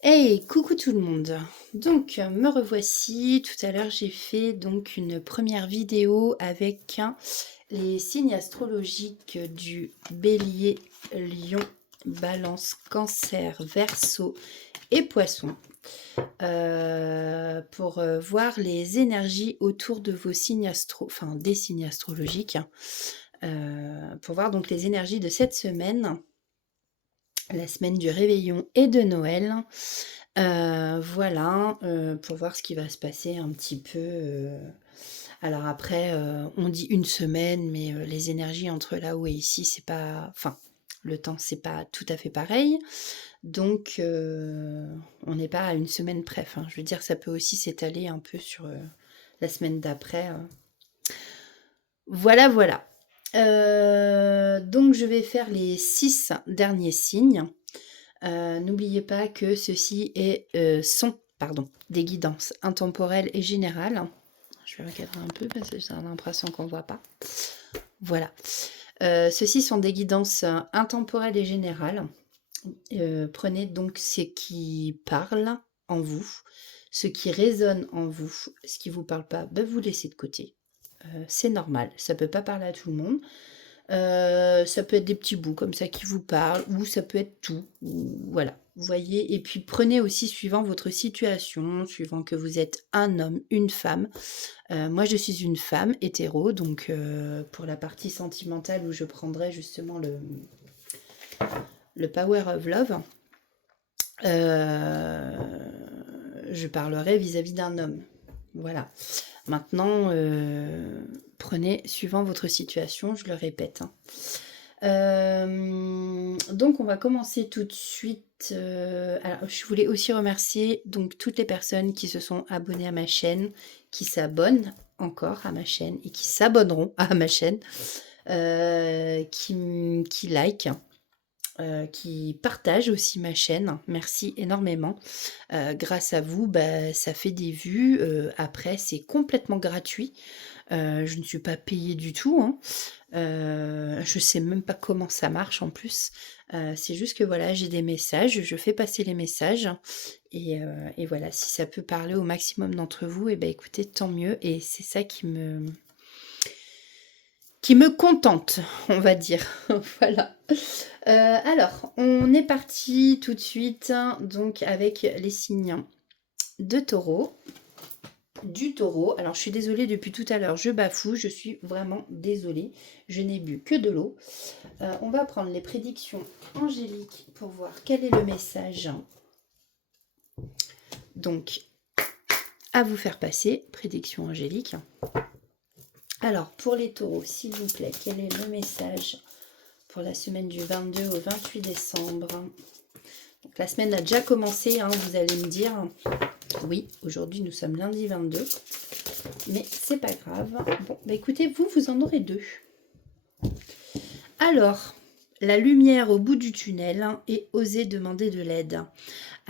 Hey, coucou tout le monde. Donc, me revoici. Tout à l'heure, j'ai fait donc une première vidéo avec les signes astrologiques du Bélier, Lion, Balance, Cancer, Verseau et Poisson pour voir les énergies autour de vos signes enfin des signes astrologiques, pour voir donc les énergies de cette semaine, la semaine du réveillon et de Noël. Voilà, pour voir ce qui va se passer un petit peu, alors après, on dit une semaine, mais les énergies entre là-haut et ici, c'est pas enfin, le temps, c'est pas tout à fait pareil. Donc on n'est pas à une semaine près. Enfin, je veux dire, ça peut aussi s'étaler un peu sur, la semaine d'après. Voilà, voilà. Donc je vais faire les 6 derniers signes. N'oubliez pas que ceci sont des guidances intemporelles et générales. Je vais recadrer un peu parce que j'ai l'impression qu'on ne voit pas. Voilà. Ceci sont des guidances intemporelles et générales. Prenez donc ce qui parle en vous, ce qui résonne en vous. Ce qui ne vous parle pas, ben vous laissez de côté. C'est normal, ça ne peut pas parler à tout le monde. Ça peut être des petits bouts comme ça qui vous parlent, ou ça peut être tout, ou voilà, vous voyez? Et puis prenez aussi suivant votre situation, suivant que vous êtes un homme, une femme. Moi je suis une femme hétéro, donc pour la partie sentimentale où je prendrai justement le Power of Love, je parlerai vis-à-vis d'un homme. Voilà. Maintenant, prenez suivant votre situation, je le répète, hein. Donc on va commencer tout de suite. Alors je voulais aussi remercier donc toutes les personnes qui se sont abonnées à ma chaîne, qui s'abonnent encore à ma chaîne et qui s'abonneront à ma chaîne, qui like, qui partagent aussi ma chaîne. Merci énormément. Grâce à vous, bah, ça fait des vues. Après, c'est complètement gratuit. Je ne suis pas payée du tout, hein. Je sais même pas comment ça marche en plus. C'est juste que voilà, j'ai des messages, je fais passer les messages et voilà, si ça peut parler au maximum d'entre vous, et ben écoutez, tant mieux et c'est ça qui me contente, on va dire. Voilà. Alors, on est parti tout de suite, hein, donc avec les signes de Taureau. Du taureau. Alors je suis désolée depuis tout à l'heure, je bafoue, je suis vraiment désolée. Je n'ai bu que de l'eau. On va prendre les prédictions angéliques pour voir quel est le message. Donc, à vous faire passer, prédiction angélique. Alors, pour les taureaux, s'il vous plaît, quel est le message pour la semaine du 22 au 28 décembre? Donc, la semaine a déjà commencé, hein, vous allez me dire. Oui, aujourd'hui nous sommes lundi 22. Mais c'est pas grave. Bon, bah écoutez, vous en aurez deux. Alors, la lumière au bout du tunnel, hein, et oser demander de l'aide.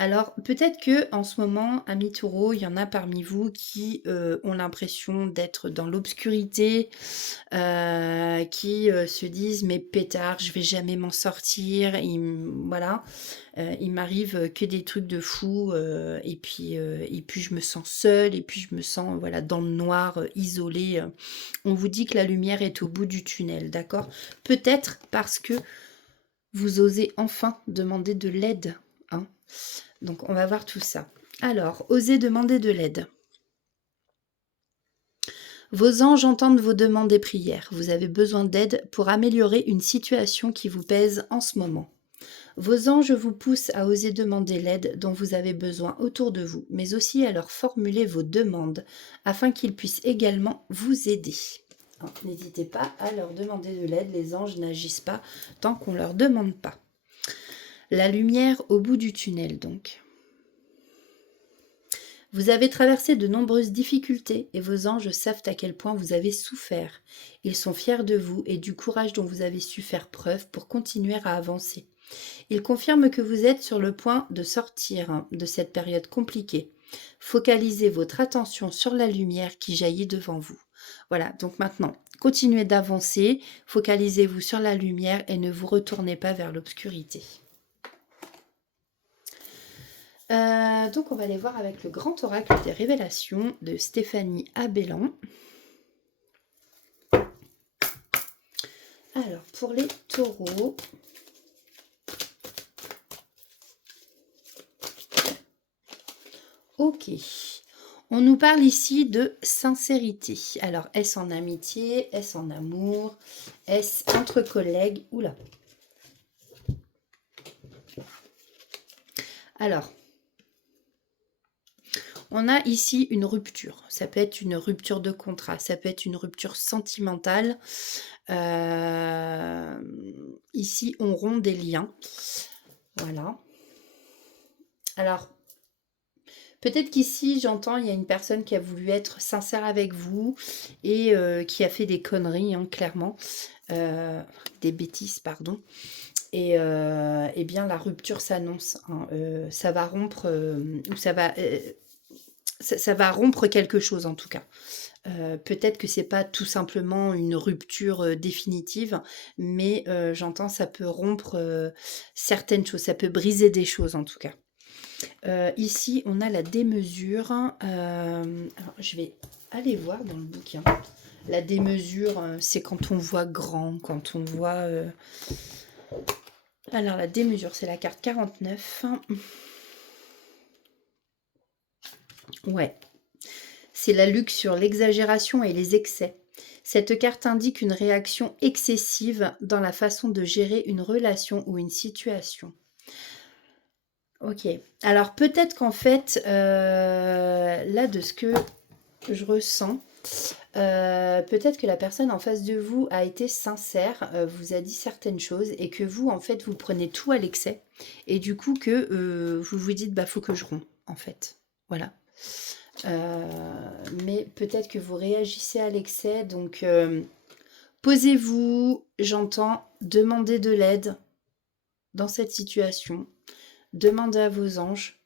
Alors, peut-être que en ce moment, amis taureaux, il y en a parmi vous qui ont l'impression d'être dans l'obscurité, qui se disent mais pétard, je vais jamais m'en sortir. Voilà, il m'arrive que des trucs de fou, et puis je me sens seule, et puis je me sens voilà dans le noir, isolée. On vous dit que la lumière est au bout du tunnel, d'accord? Peut-être parce que vous osez enfin demander de l'aide, hein. Donc on va voir tout ça. Alors, osez demander de l'aide. Vos anges entendent vos demandes et prières. Vous avez besoin d'aide pour améliorer une situation qui vous pèse en ce moment. Vos anges vous poussent à oser demander l'aide dont vous avez besoin autour de vous, mais aussi à leur formuler vos demandes afin qu'ils puissent également vous aider. N'hésitez pas à leur demander de l'aide, les anges n'agissent pas tant qu'on ne leur demande pas. La lumière au bout du tunnel donc. Vous avez traversé de nombreuses difficultés et vos anges savent à quel point vous avez souffert. Ils sont fiers de vous et du courage dont vous avez su faire preuve pour continuer à avancer. Ils confirment que vous êtes sur le point de sortir de cette période compliquée. Focalisez votre attention sur la lumière qui jaillit devant vous. Voilà, donc maintenant, continuez d'avancer, focalisez-vous sur la lumière et ne vous retournez pas vers l'obscurité. Donc on va aller voir avec le grand oracle des révélations de Stéphanie Abellan. Alors pour les taureaux, ok, on nous parle ici de sincérité. Alors est-ce en amitié, est-ce en amour, est-ce entre collègues? Oula. Alors, on a ici une rupture. Ça peut être une rupture de contrat, ça peut être une rupture sentimentale. Ici, on rompt des liens. Voilà. Alors, peut-être qu'ici, j'entends, il y a une personne qui a voulu être sincère avec vous et qui a fait des conneries, hein, clairement. Des bêtises, pardon. Et bien, la rupture s'annonce. Hein. Ça va rompre, ou ça va rompre quelque chose en tout cas. Peut-être que c'est pas tout simplement une rupture définitive, mais j'entends ça peut rompre certaines choses, ça peut briser des choses en tout cas. Ici, on a la démesure. Alors, je vais aller voir dans le bouquin. La démesure, c'est quand on voit grand, quand on voit... Alors, la démesure, c'est la carte 49. Ouais. C'est la luxure, l'exagération et les excès. Cette carte indique une réaction excessive dans la façon de gérer une relation ou une situation. Ok. Alors peut-être qu'en fait, là de ce que je ressens, peut-être que la personne en face de vous a été sincère, vous a dit certaines choses et que vous, en fait, vous prenez tout à l'excès. Et du coup que vous vous dites, bah faut que je romps, en fait. Voilà. Mais peut-être que vous réagissez à l'excès, donc posez-vous, j'entends, demandez de l'aide dans cette situation, demandez à vos anges,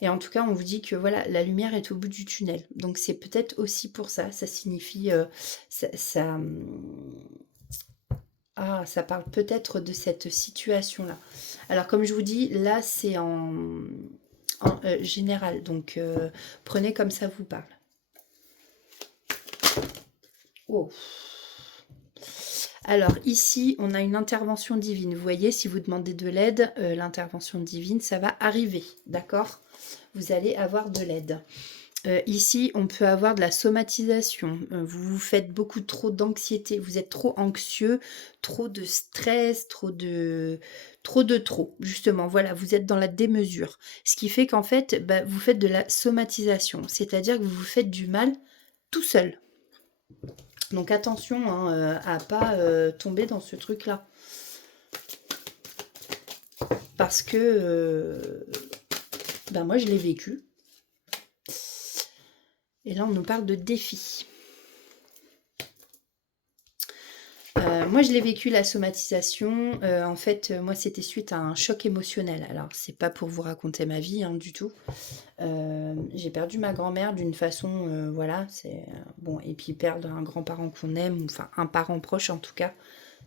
et en tout cas on vous dit que voilà, la lumière est au bout du tunnel, donc c'est peut-être aussi pour ça, ça signifie, ça parle peut-être de cette situation-là. Alors comme je vous dis, là c'est en général, donc prenez comme ça vous parle. Oh. Alors ici, on a une intervention divine. Vous voyez, si vous demandez de l'aide, l'intervention divine, ça va arriver, d'accord? Vous allez avoir de l'aide. Ici, on peut avoir de la somatisation. Vous vous faites beaucoup trop d'anxiété. Vous êtes trop anxieux, trop de stress, trop. Justement, voilà, vous êtes dans la démesure. Ce qui fait qu'en fait, bah, vous faites de la somatisation. C'est-à-dire que vous vous faites du mal tout seul. Donc attention hein, à pas tomber dans ce truc-là. Parce que ben moi je l'ai vécu. Et là on nous parle de défi. Moi je l'ai vécu la somatisation. En fait moi c'était suite à un choc émotionnel. Alors c'est pas pour vous raconter ma vie hein, du tout. J'ai perdu ma grand-mère d'une façon, voilà, c'est bon. Et puis perdre un grand-parent qu'on aime, enfin un parent proche en tout cas,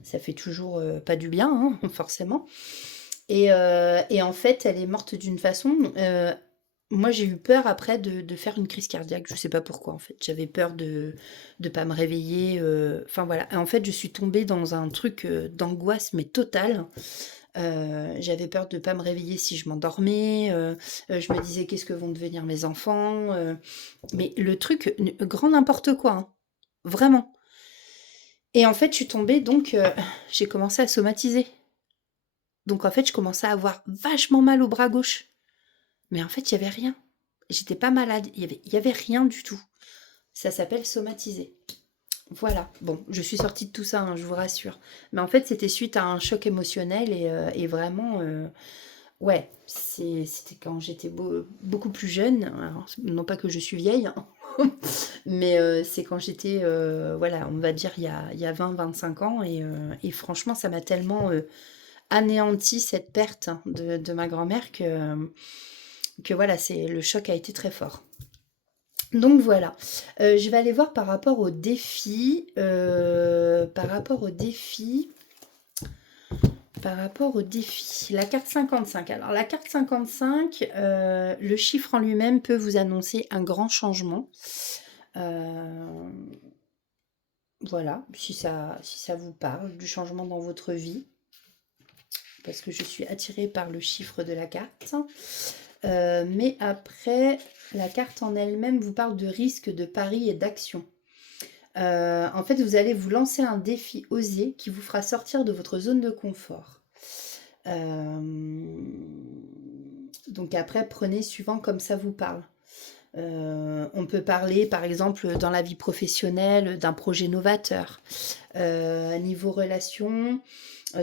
ça fait toujours pas du bien, hein, forcément. Et en fait, elle est morte d'une façon. Moi, j'ai eu peur après de faire une crise cardiaque. Je sais pas pourquoi, en fait. J'avais peur de pas me réveiller. Enfin voilà. Et en fait, je suis tombée dans un truc d'angoisse, mais totale. J'avais peur de pas me réveiller si je m'endormais. Je me disais qu'est-ce que vont devenir mes enfants. Mais le truc, grand n'importe quoi. Hein. Vraiment. Et en fait, je suis tombée, donc j'ai commencé à somatiser. Donc en fait, je commençais à avoir vachement mal au bras gauche. Mais en fait, il y avait rien. J'étais pas malade, il y avait rien du tout. Ça s'appelle somatiser. Voilà. Bon, je suis sortie de tout ça, hein, je vous rassure. Mais en fait, c'était suite à un choc émotionnel et vraiment, ouais, c'était quand j'étais beaucoup plus jeune. Alors, non pas que je suis vieille, hein, mais c'est quand j'étais, voilà, on va dire il y a 20-25 ans. Et franchement, ça m'a tellement anéanti cette perte de ma grand-mère que voilà, le choc a été très fort. Donc voilà, je vais aller voir par rapport aux défis. Par rapport au défi, la carte 55. Alors la carte 55, le chiffre en lui-même peut vous annoncer un grand changement. Voilà, si ça vous parle, du changement dans votre vie. Parce que je suis attirée par le chiffre de la carte. Mais après, la carte en elle-même vous parle de risque, de pari et d'action. En fait, vous allez vous lancer un défi osé qui vous fera sortir de votre zone de confort. Donc après, prenez suivant comme ça vous parle. On peut parler, par exemple, dans la vie professionnelle, d'un projet novateur. Niveau relation,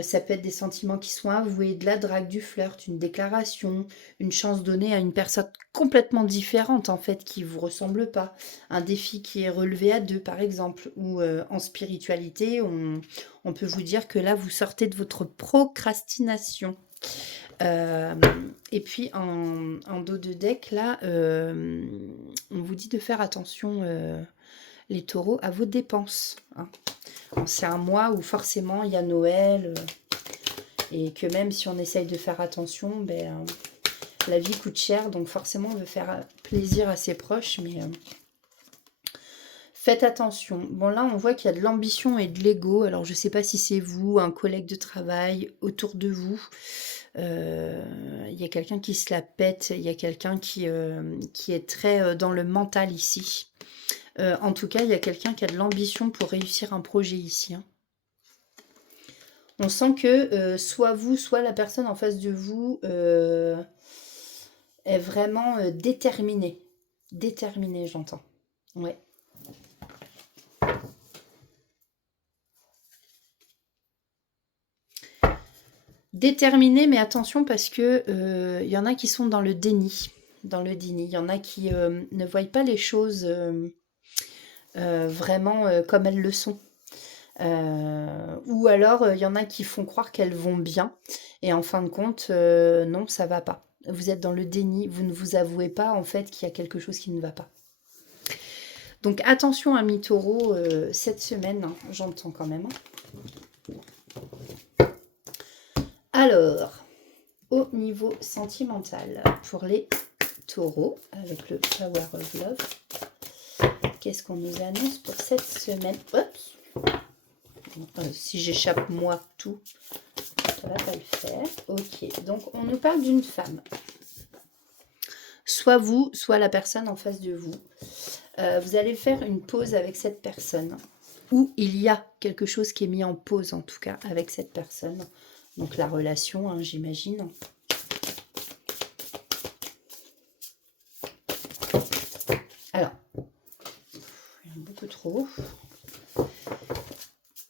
ça peut être des sentiments qui sont avoués, de la drague, du flirt, une déclaration, une chance donnée à une personne complètement différente, en fait, qui ne vous ressemble pas. Un défi qui est relevé à deux, par exemple. Ou en spiritualité, on peut vous dire que là, vous sortez de votre procrastination. Et puis en dos de deck, là, on vous dit de faire attention, les taureaux, à vos dépenses. Hein. C'est un mois où forcément il y a Noël, et que même si on essaye de faire attention, ben, la vie coûte cher, donc forcément on veut faire plaisir à ses proches, mais faites attention. Bon là on voit qu'il y a de l'ambition et de l'ego, alors je ne sais pas si c'est vous, un collègue de travail autour de vous. Il y a quelqu'un qui se la pète, il y a quelqu'un qui est très dans le mental ici. En tout cas, il y a quelqu'un qui a de l'ambition pour réussir un projet ici. Hein. On sent que soit vous, soit la personne en face de vous est vraiment déterminée. Déterminée, j'entends. Ouais. Déterminée, mais attention parce que y en a qui sont dans le déni. Dans le déni. Il y en a qui ne voient pas les choses vraiment comme elles le sont. Ou alors, il y en a qui font croire qu'elles vont bien. Et en fin de compte, non, ça va pas. Vous êtes dans le déni. Vous ne vous avouez pas, en fait, qu'il y a quelque chose qui ne va pas. Donc, attention, amis taureaux, cette semaine, hein, j'entends quand même. Alors, au niveau sentimental, pour les taureaux, avec le Power of Love, qu'est-ce qu'on nous annonce pour cette semaine? Oups. Si j'échappe moi tout, ça va pas le faire. Ok, donc on nous parle d'une femme. Soit vous, soit la personne en face de vous. Vous allez faire une pause avec cette personne. Ou il y a quelque chose qui est mis en pause, en tout cas, avec cette personne. Donc la relation, hein, j'imagine. Alors, il y en a beaucoup trop.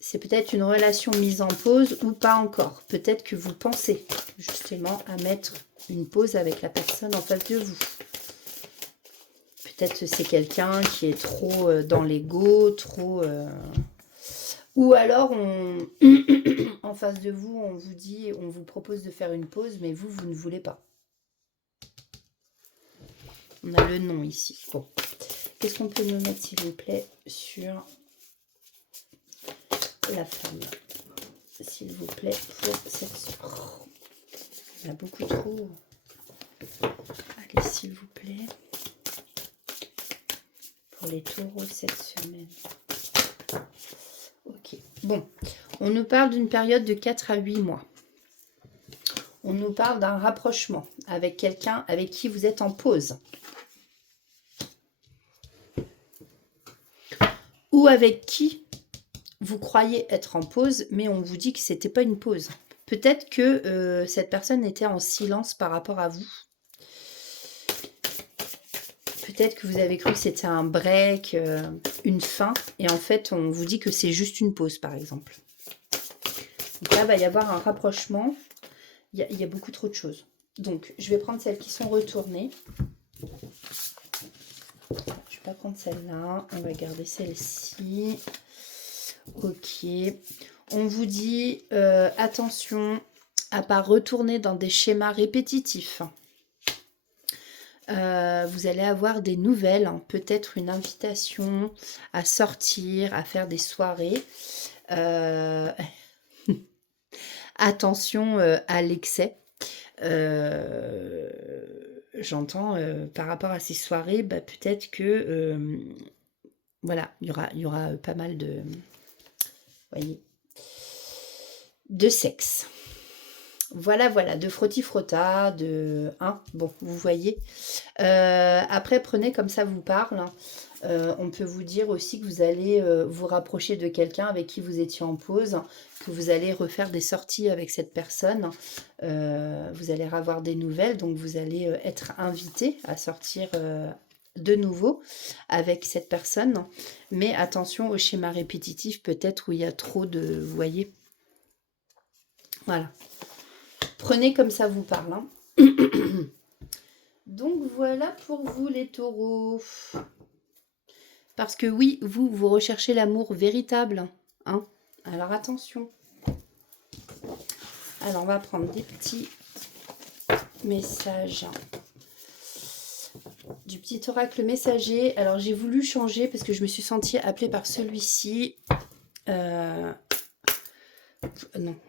C'est peut-être une relation mise en pause ou pas encore. Peut-être que vous pensez justement à mettre une pause avec la personne en face de vous. Peut-être que c'est quelqu'un qui est trop dans l'ego, trop... Ou alors, en face de vous, on vous dit, on vous propose de faire une pause, mais vous, vous ne voulez pas. On a le nom ici. Bon. Qu'est-ce qu'on peut nous mettre, s'il vous plaît, sur la femme, s'il vous plaît, pour cette... Oh, il y en a beaucoup trop. Allez, s'il vous plaît. Pour les taureaux cette semaine. Ok. Bon. On nous parle d'une période de 4 à 8 mois. On nous parle d'un rapprochement avec quelqu'un avec qui vous êtes en pause. Ou avec qui vous croyez être en pause, mais on vous dit que c'était pas une pause. Peut-être que cette personne était en silence par rapport à vous. Peut-être que vous avez cru que c'était un break, une fin, et en fait, on vous dit que c'est juste une pause, par exemple. Donc là, il va y avoir un rapprochement. Il y a beaucoup trop de choses. Donc, je vais prendre celles qui sont retournées. Je ne vais pas prendre celle-là. On va garder celle-ci. Ok. On vous dit, attention à ne pas retourner dans des schémas répétitifs. Vous allez avoir des nouvelles, hein, peut-être une invitation à sortir, à faire des soirées. attention à l'excès. J'entends par rapport à ces soirées, bah, peut-être que voilà, il y aura pas mal de, voyez, de sexe. Voilà, voilà, de frotti-frotta, de... Hein, bon, vous voyez. Après, prenez comme ça vous parle. Hein. On peut vous dire aussi que vous allez vous rapprocher de quelqu'un avec qui vous étiez en pause, que vous allez refaire des sorties avec cette personne. Vous allez avoir des nouvelles, donc vous allez être invité à sortir de nouveau avec cette personne. Mais attention au schéma répétitif, peut-être où il y a trop de... Vous voyez. Voilà. Prenez comme ça vous parle. Hein. Donc voilà pour vous les taureaux. Parce que oui, vous recherchez l'amour véritable. Hein. Alors attention. Alors on va prendre des petits messages. Du petit oracle messager. Alors j'ai voulu changer parce que je me suis sentie appelée par celui-ci. Non,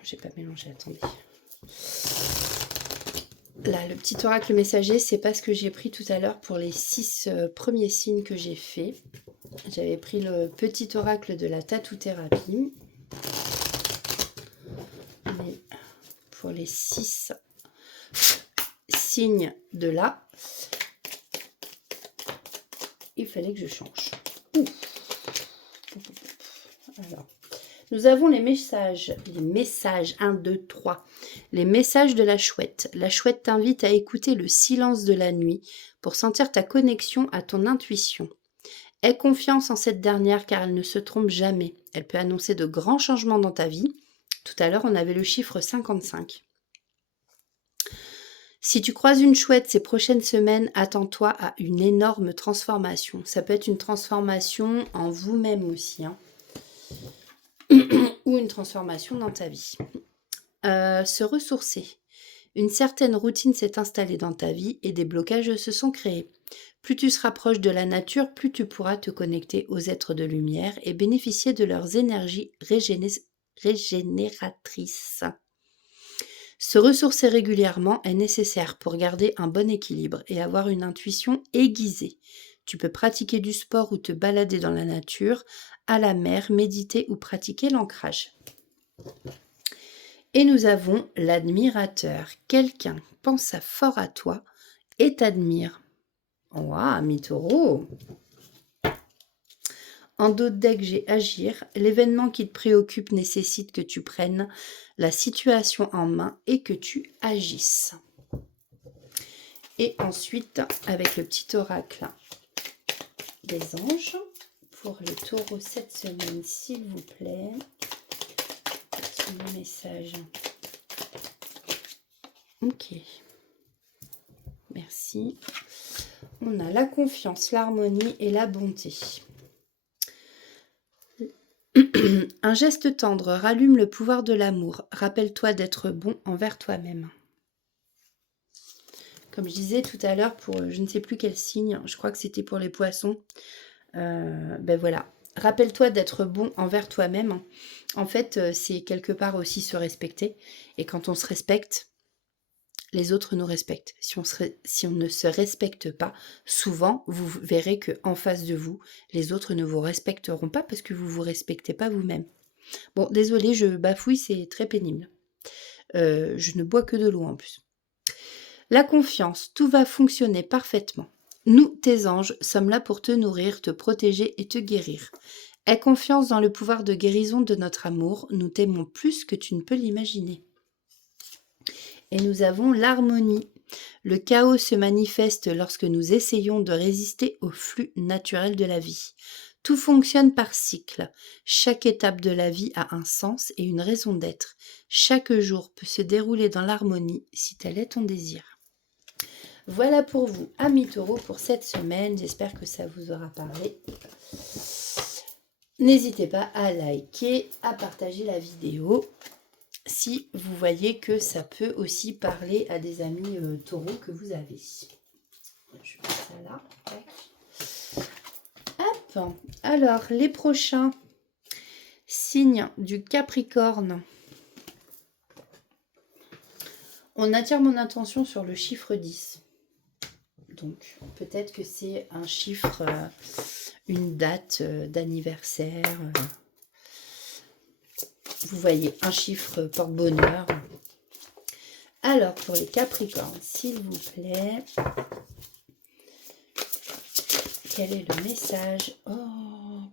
j'ai pas mélangé, attendez. Là, le petit oracle messager, c'est pas ce que j'ai pris tout à l'heure pour les 6 premiers signes que j'ai fait. J'avais pris le petit oracle de la tatou-thérapie. Mais pour les 6 signes de là, il fallait que je change. Alors, nous avons les messages, 1, 2, 3. Les messages de la chouette. La chouette t'invite à écouter le silence de la nuit pour sentir ta connexion à ton intuition. Aie confiance en cette dernière car elle ne se trompe jamais. Elle peut annoncer de grands changements dans ta vie. Tout à l'heure, on avait le chiffre 55. Si tu croises une chouette ces prochaines semaines, attends-toi à une énorme transformation. Ça peut être une transformation en vous-même aussi, hein. Ou une transformation dans ta vie. Se ressourcer. Une certaine routine s'est installée dans ta vie et des blocages se sont créés. Plus tu seras proche de la nature, plus tu pourras te connecter aux êtres de lumière et bénéficier de leurs énergies régénératrices. Se ressourcer régulièrement est nécessaire pour garder un bon équilibre et avoir une intuition aiguisée. Tu peux pratiquer du sport ou te balader dans la nature, à la mer, méditer ou pratiquer l'ancrage. Et nous avons l'admirateur. Quelqu'un pense fort à toi et t'admire. Waouh, mi-taureau. En dos de deck, j'ai agir. L'événement qui te préoccupe nécessite que tu prennes la situation en main et que tu agisses. Et ensuite, avec le petit oracle des anges, pour les taureaux cette semaine, s'il vous plaît. Petit message. Ok. Merci. On a la confiance, l'harmonie et la bonté. Un geste tendre rallume le pouvoir de l'amour. Rappelle-toi d'être bon envers toi-même. Comme je disais tout à l'heure, pour je ne sais plus quel signe, je crois que c'était pour les poissons. Ben voilà. Rappelle-toi d'être bon envers toi-même. En fait, c'est quelque part aussi se respecter. Et quand on se respecte, les autres nous respectent. Si on ne se respecte pas, souvent, vous verrez qu'en face de vous, les autres ne vous respecteront pas parce que vous ne vous respectez pas vous-même. Bon, désolé, je bafouille, c'est très pénible. Je ne bois que de l'eau en plus. La confiance, tout va fonctionner parfaitement. Nous, tes anges, sommes là pour te nourrir, te protéger et te guérir. Aie confiance dans le pouvoir de guérison de notre amour. Nous t'aimons plus que tu ne peux l'imaginer. Et nous avons l'harmonie. Le chaos se manifeste lorsque nous essayons de résister au flux naturel de la vie. Tout fonctionne par cycle. Chaque étape de la vie a un sens et une raison d'être. Chaque jour peut se dérouler dans l'harmonie si tel est ton désir. Voilà pour vous, amis taureaux, pour cette semaine. J'espère que ça vous aura parlé. N'hésitez pas à liker, à partager la vidéo si vous voyez que ça peut aussi parler à des amis taureaux que vous avez. Je mets ça là. Hop. Alors, les prochains signes du Capricorne. On attire mon attention sur le chiffre 10. Donc, peut-être que c'est un chiffre, une date d'anniversaire. Vous voyez, un chiffre porte-bonheur. Alors, pour les Capricornes, s'il vous plaît, quel est le message? Oh,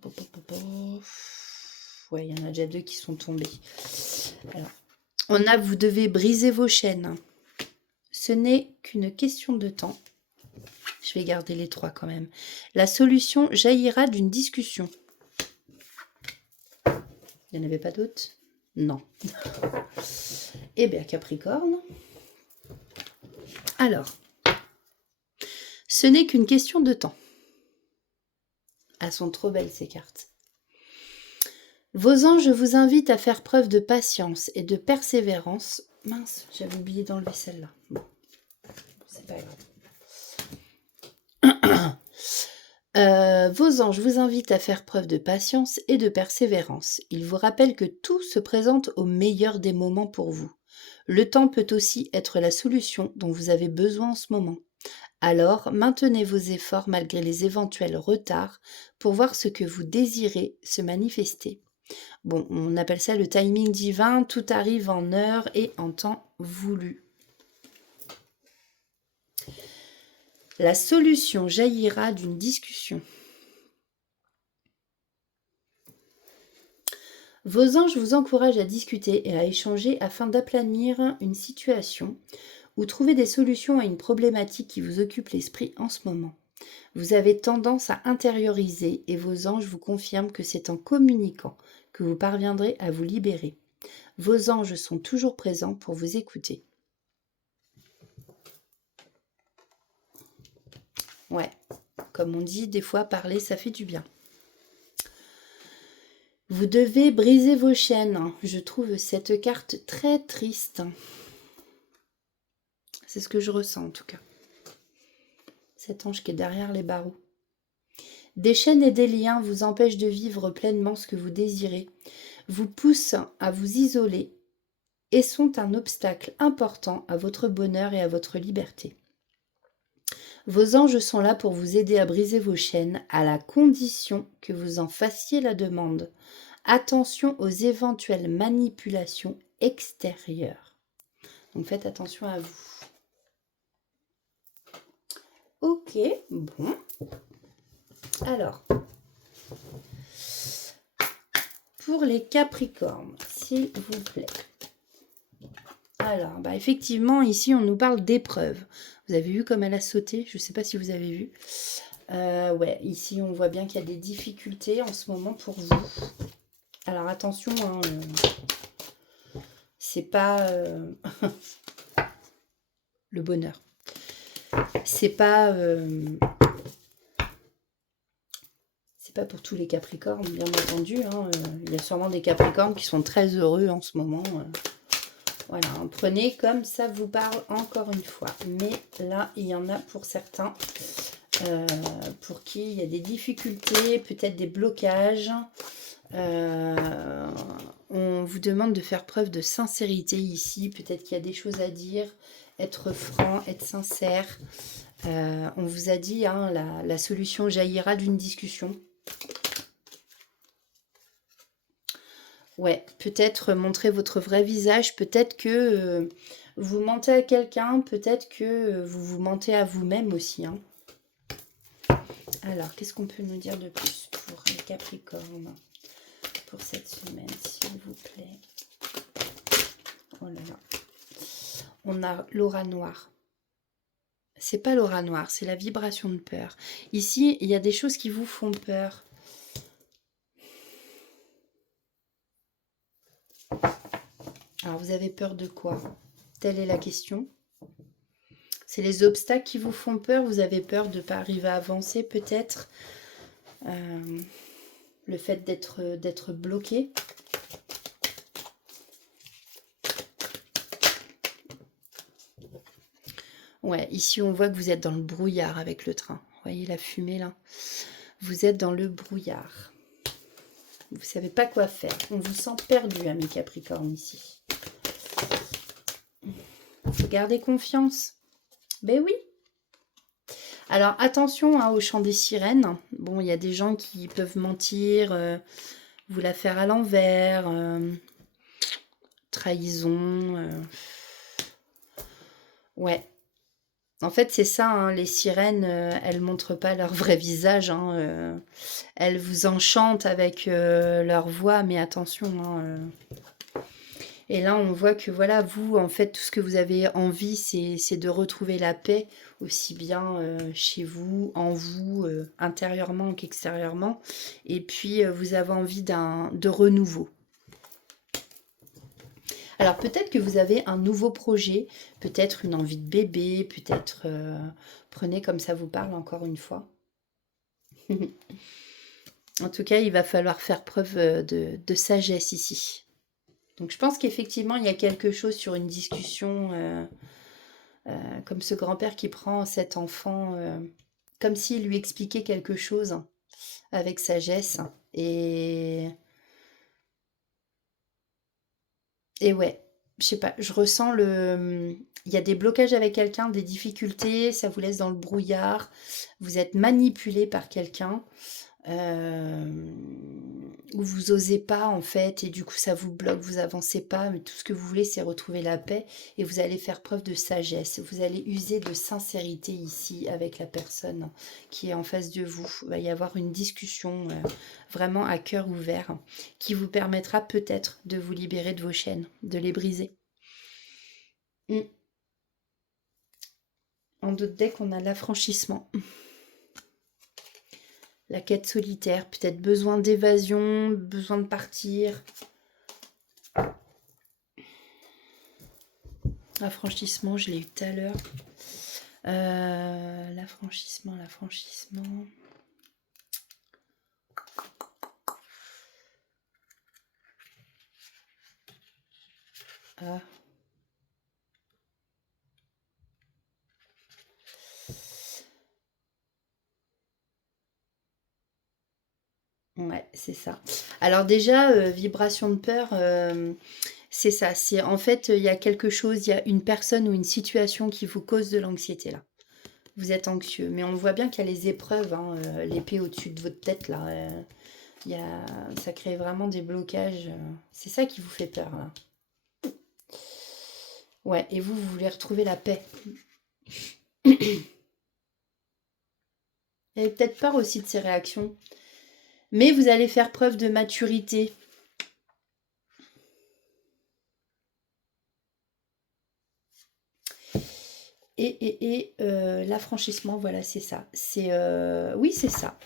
ouais, il y en a déjà 2 qui sont tombés. Alors, on a, vous devez briser vos chaînes. Ce n'est qu'une question de temps. Je vais garder les 3 quand même. La solution jaillira d'une discussion. Il n'y en avait pas d'autres? Non. Eh bien, Capricorne. Alors, ce n'est qu'une question de temps. Elles sont trop belles, ces cartes. Vos anges vous invitent à faire preuve de patience et de persévérance. Mince, j'avais oublié d'enlever celle-là. Bon, c'est pas grave. Vos anges vous invitent à faire preuve de patience et de persévérance. Ils vous rappellent que tout se présente au meilleur des moments pour vous. Le temps peut aussi être la solution dont vous avez besoin en ce moment. Alors, maintenez vos efforts malgré les éventuels retards pour voir ce que vous désirez se manifester. Bon, on appelle ça le timing divin, tout arrive en heure et en temps voulu. La solution jaillira d'une discussion. Vos anges vous encouragent à discuter et à échanger afin d'aplanir une situation ou trouver des solutions à une problématique qui vous occupe l'esprit en ce moment. Vous avez tendance à intérioriser et vos anges vous confirment que c'est en communiquant que vous parviendrez à vous libérer. Vos anges sont toujours présents pour vous écouter. Ouais, comme on dit, des fois parler, ça fait du bien. Vous devez briser vos chaînes. Je trouve cette carte très triste. C'est ce que je ressens en tout cas. Cet ange qui est derrière les barreaux. Des chaînes et des liens vous empêchent de vivre pleinement ce que vous désirez, vous poussent à vous isoler et sont un obstacle important à votre bonheur et à votre liberté. Vos anges sont là pour vous aider à briser vos chaînes à la condition que vous en fassiez la demande. Attention aux éventuelles manipulations extérieures. Donc faites attention à vous. Ok, bon. Alors, pour les Capricornes, s'il vous plaît. Alors, effectivement, ici, on nous parle d'épreuve. Vous avez vu comme elle a sauté? Je ne sais pas si vous avez vu. Ouais, ici, on voit bien qu'il y a des difficultés en ce moment pour vous. Alors, attention, hein, c'est pas le bonheur. C'est pas pour tous les Capricornes, bien entendu. Hein, il y a sûrement des Capricornes qui sont très heureux en ce moment. Voilà, hein, prenez comme ça vous parle encore une fois. Mais là, il y en a pour certains pour qui il y a des difficultés, peut-être des blocages. On vous demande de faire preuve de sincérité ici. Peut-être qu'il y a des choses à dire, être franc, être sincère. On vous a dit, hein, la solution jaillira d'une discussion. Ouais, peut-être montrer votre vrai visage, peut-être que vous mentez à quelqu'un, peut-être que vous vous mentez à vous-même aussi. Hein. Alors, qu'est-ce qu'on peut nous dire de plus pour les Capricornes pour cette semaine, s'il vous plaît? Oh là là. On a l'aura noire. C'est pas l'aura noire, c'est la vibration de peur. Ici, il y a des choses qui vous font peur. Alors, vous avez peur de quoi? Telle est la question. C'est les obstacles qui vous font peur. Vous avez peur de ne pas arriver à avancer, peut-être. Le fait d'être bloqué. Ouais, ici, on voit que vous êtes dans le brouillard avec le train. Vous voyez la fumée, là? Vous êtes dans le brouillard. Vous ne savez pas quoi faire. On vous sent perdu, hein, mes Capricornes, ici. faut garder confiance. Ben oui. Alors attention hein, au chant des sirènes. Bon, il y a des gens qui peuvent mentir, vous la faire à l'envers, trahison. Ouais. En fait, c'est ça, hein, les sirènes, elles montrent pas leur vrai visage. Hein, elles vous enchantent avec leur voix, mais attention. Hein, Et là, on voit que voilà, vous, en fait, tout ce que vous avez envie, c'est de retrouver la paix, aussi bien chez vous, en vous, intérieurement qu'extérieurement. Et puis, vous avez envie de renouveau. Alors, peut-être que vous avez un nouveau projet, peut-être une envie de bébé, peut-être... prenez comme ça vous parle encore une fois. En tout cas, il va falloir faire preuve de sagesse ici. Donc je pense qu'effectivement, il y a quelque chose sur une discussion, comme ce grand-père qui prend cet enfant, comme s'il lui expliquait quelque chose avec sagesse. Et, et ouais, je sais pas, je ressens il y a des blocages avec quelqu'un, des difficultés, ça vous laisse dans le brouillard, vous êtes manipulé par quelqu'un. Où vous osez pas en fait et du coup ça vous bloque, vous avancez pas, mais tout ce que vous voulez c'est retrouver la paix et vous allez faire preuve de sagesse, vous allez user de sincérité ici avec la personne qui est en face de vous. Il va y avoir une discussion vraiment à cœur ouvert qui vous permettra peut-être de vous libérer de vos chaînes, de les briser. En d'autres decks on a l'affranchissement. La quête solitaire, peut-être besoin d'évasion, besoin de partir. L'affranchissement, je l'ai eu tout à l'heure. L'affranchissement. Ah. Ouais, c'est ça. Alors déjà, vibration de peur, c'est ça. C'est en fait, il y a quelque chose, il y a une personne ou une situation qui vous cause de l'anxiété là. Vous êtes anxieux, mais on voit bien qu'il y a les épreuves, hein, l'épée au-dessus de votre tête là. Ça crée vraiment des blocages. C'est ça qui vous fait peur là. Ouais, et vous voulez retrouver la paix. Vous avez peut-être peur aussi de ces réactions. Mais vous allez faire preuve de maturité. Et l'affranchissement, voilà, c'est ça. Oui, c'est ça.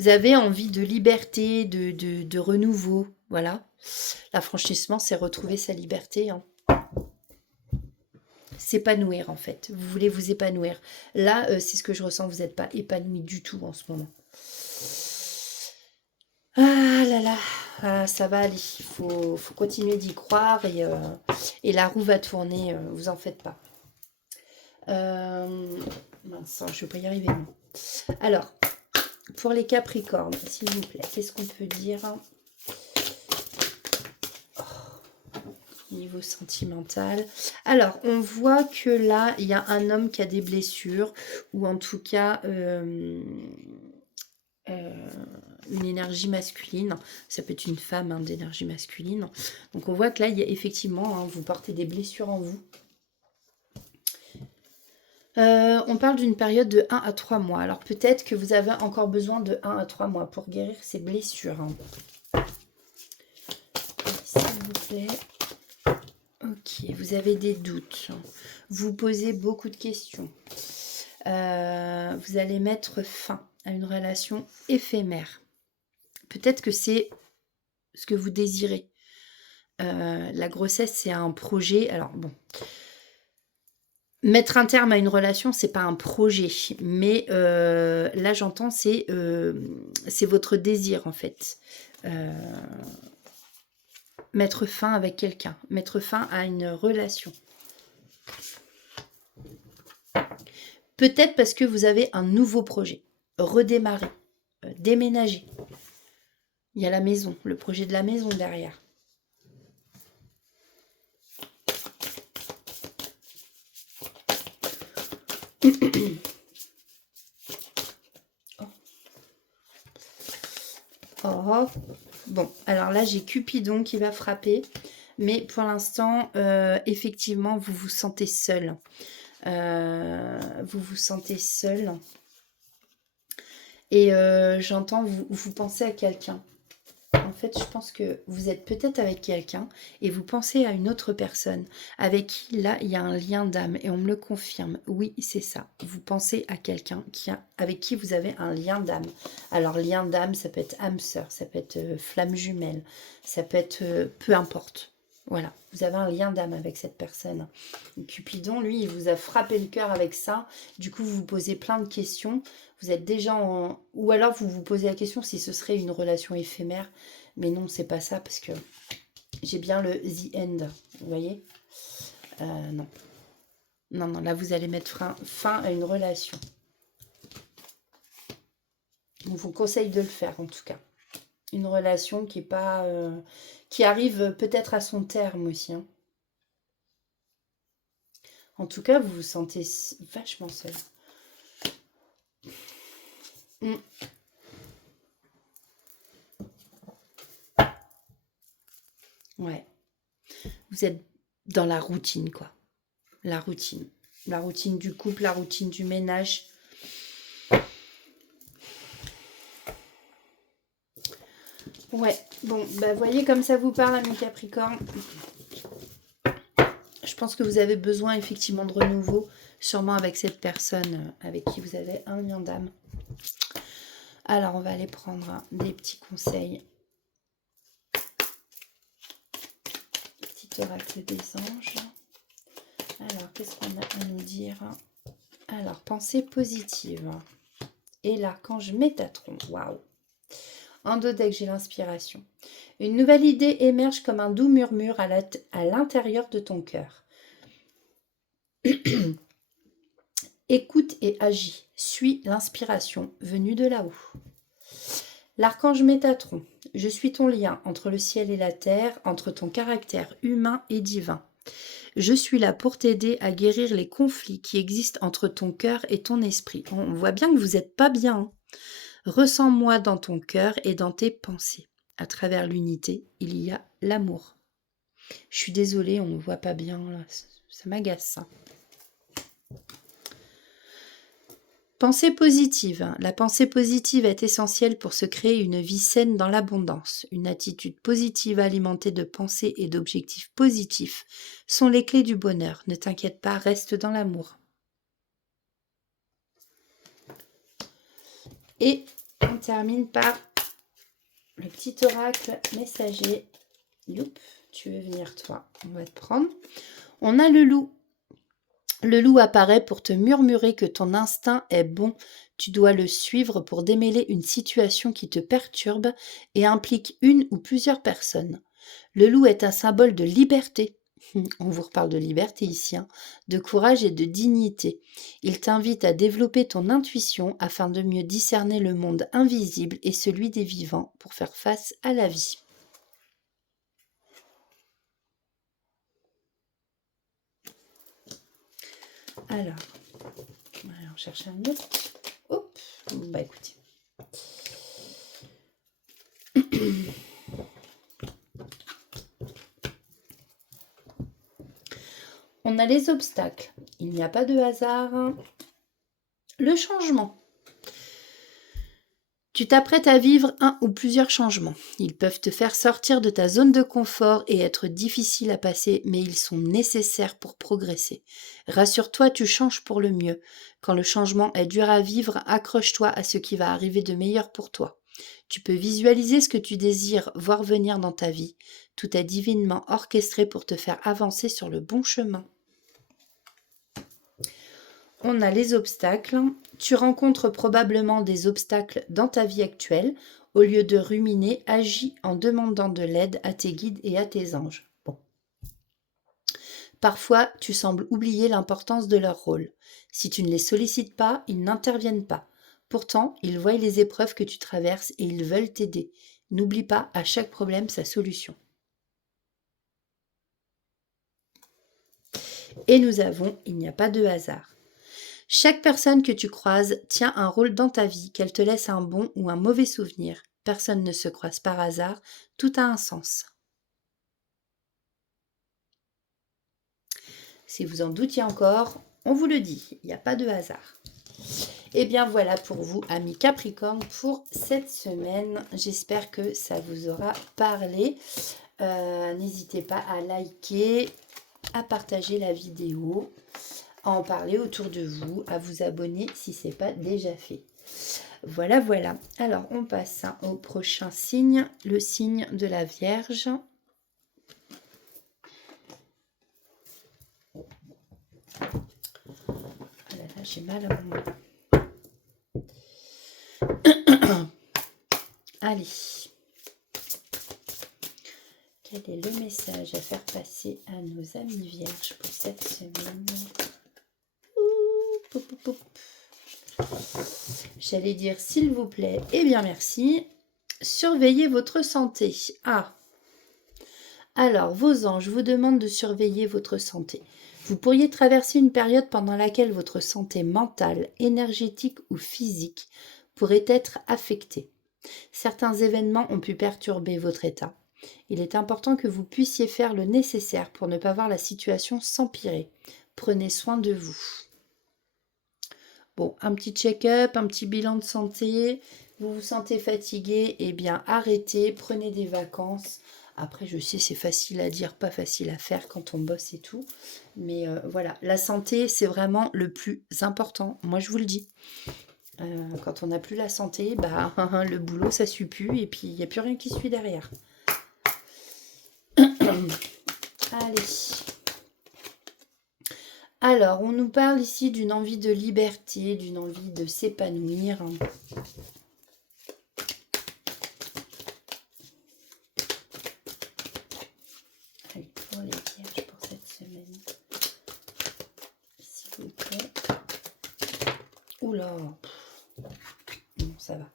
Vous avez envie de liberté, de renouveau, voilà. L'affranchissement, c'est retrouver sa liberté. Hein. S'épanouir, en fait. Vous voulez vous épanouir. Là, c'est ce que je ressens, vous n'êtes pas épanoui du tout en ce moment. Ah là là, ah, ça va aller. Il faut continuer d'y croire et la roue va tourner, vous en faites pas. Mince, je vais pas y arriver. Non. Alors, pour les Capricornes, s'il vous plaît, qu'est-ce qu'on peut dire niveau sentimental? Alors, on voit que là, il y a un homme qui a des blessures, ou en tout cas une énergie masculine. Ça peut être une femme hein, d'énergie masculine. Donc on voit que là, il y a effectivement, hein, vous portez des blessures en vous. On parle d'une période de 1 à 3 mois. Alors peut-être que vous avez encore besoin de 1 à 3 mois pour guérir ces blessures. Hein. S'il vous plaît. Ok, vous avez des doutes. Vous posez beaucoup de questions. Vous allez mettre fin à une relation éphémère. Peut-être que c'est ce que vous désirez. La grossesse, c'est un projet. Alors bon... Mettre un terme à une relation, c'est pas un projet, mais là j'entends c'est votre désir en fait. Mettre fin avec quelqu'un, mettre fin à une relation. Peut-être parce que vous avez un nouveau projet, redémarrer, déménager. Il y a la maison, le projet de la maison derrière. Oh. Bon, alors là, j'ai Cupidon qui va frapper. Mais pour l'instant, effectivement, vous vous sentez seul. Vous vous sentez seul. Et j'entends, vous pensez à quelqu'un. En fait, je pense que vous êtes peut-être avec quelqu'un et vous pensez à une autre personne avec qui, là, il y a un lien d'âme. Et on me le confirme. Oui, c'est ça. Vous pensez à quelqu'un avec qui vous avez un lien d'âme. Alors, lien d'âme, ça peut être âme sœur, ça peut être flamme jumelle, ça peut être peu importe. Voilà, vous avez un lien d'âme avec cette personne. Cupidon, lui, il vous a frappé le cœur avec ça. Du coup, vous vous posez plein de questions. Vous êtes déjà en... Ou alors, vous vous posez la question si ce serait une relation éphémère. Mais non, c'est pas ça, parce que j'ai bien le The End, vous voyez. Non. Non, non, là, vous allez mettre fin à une relation. On vous conseille de le faire, en tout cas. Une relation qui est pas... qui arrive peut-être à son terme aussi, hein. En tout cas, vous vous sentez vachement seul. Ouais. Vous êtes dans la routine, quoi. La routine. La routine du couple, la routine du ménage. Ouais. Bon, bah voyez comme ça vous parle, ami Capricorne. Je pense que vous avez besoin effectivement de renouveau, sûrement avec cette personne avec qui vous avez un lien d'âme. Alors, on va aller prendre des petits conseils. Petit oracle des anges. Alors, qu'est-ce qu'on a à nous dire? Alors, pensée positive. Et l'archange Métatron. Waouh! En dos deck, j'ai l'inspiration. Une nouvelle idée émerge comme un doux murmure à l'intérieur de ton cœur. Écoute et agis. Suis l'inspiration venue de là-haut. L'archange Métatron. Je suis ton lien entre le ciel et la terre, entre ton caractère humain et divin. Je suis là pour t'aider à guérir les conflits qui existent entre ton cœur et ton esprit. On voit bien que vous n'êtes pas bien, hein. Ressens-moi dans ton cœur et dans tes pensées. À travers l'unité, il y a l'amour. Je suis désolée, on ne voit pas bien, là. Ça m'agace, ça. Pensée positive. La pensée positive est essentielle pour se créer une vie saine dans l'abondance. Une attitude positive alimentée de pensées et d'objectifs positifs sont les clés du bonheur. Ne t'inquiète pas, reste dans l'amour. Et on termine par le petit oracle messager. Youp, tu veux venir toi, on va te prendre. On a le loup. Le loup apparaît pour te murmurer que ton instinct est bon. Tu dois le suivre pour démêler une situation qui te perturbe et implique une ou plusieurs personnes. Le loup est un symbole de liberté. On vous reparle de liberté ici, hein, de courage et de dignité. Il t'invite à développer ton intuition afin de mieux discerner le monde invisible et celui des vivants pour faire face à la vie. Alors, on cherche un autre. Hop, bah écoutez. On a les obstacles. Il n'y a pas de hasard. Le changement. Tu t'apprêtes à vivre un ou plusieurs changements. Ils peuvent te faire sortir de ta zone de confort et être difficiles à passer, mais ils sont nécessaires pour progresser. Rassure-toi, tu changes pour le mieux. Quand le changement est dur à vivre, accroche-toi à ce qui va arriver de meilleur pour toi. Tu peux visualiser ce que tu désires voir venir dans ta vie. Tout est divinement orchestré pour te faire avancer sur le bon chemin. On a les obstacles. Tu rencontres probablement des obstacles dans ta vie actuelle. Au lieu de ruminer, agis en demandant de l'aide à tes guides et à tes anges. Bon. Parfois, tu sembles oublier l'importance de leur rôle. Si tu ne les sollicites pas, ils n'interviennent pas. Pourtant, ils voient les épreuves que tu traverses et ils veulent t'aider. N'oublie pas à chaque problème sa solution. Et nous avons, il n'y a pas de hasard. Chaque personne que tu croises tient un rôle dans ta vie, qu'elle te laisse un bon ou un mauvais souvenir. Personne ne se croise par hasard, tout a un sens. Si vous en doutiez encore, on vous le dit, il n'y a pas de hasard. Et bien voilà pour vous, amis Capricorne, pour cette semaine. J'espère que ça vous aura parlé. N'hésitez pas à liker, à partager la vidéo, à en parler autour de vous, à vous abonner si ce n'est pas déjà fait. Voilà, voilà. Alors, on passe au prochain signe, le signe de la Vierge. Oh là là, j'ai mal à mon... Allez. Quel est le message à faire passer à nos amis vierges pour cette semaine? Poup, poup, poup. J'allais dire s'il vous plaît, eh bien merci. Surveillez votre santé. Ah. Alors, vos anges vous demandent de surveiller votre santé. Vous pourriez traverser une période pendant laquelle votre santé mentale, énergétique ou physique pourrait être affectée. Certains événements ont pu perturber votre état. Il est important que vous puissiez faire le nécessaire pour ne pas voir la situation s'empirer. Prenez soin de vous. Bon, un petit check-up, un petit bilan de santé. Vous vous sentez fatigué, eh bien arrêtez, prenez des vacances. Après, je sais, c'est facile à dire, pas facile à faire quand on bosse et tout. Mais voilà, la santé, c'est vraiment le plus important. Moi, je vous le dis. Quand on n'a plus la santé, bah, le boulot, ça ne suit plus. Et puis, il n'y a plus rien qui suit derrière. Allez. Alors, on nous parle ici d'une envie de liberté, d'une envie de s'épanouir. Allez, pour les vierges pour cette semaine. S'il vous plaît. Oula. Non, ça va.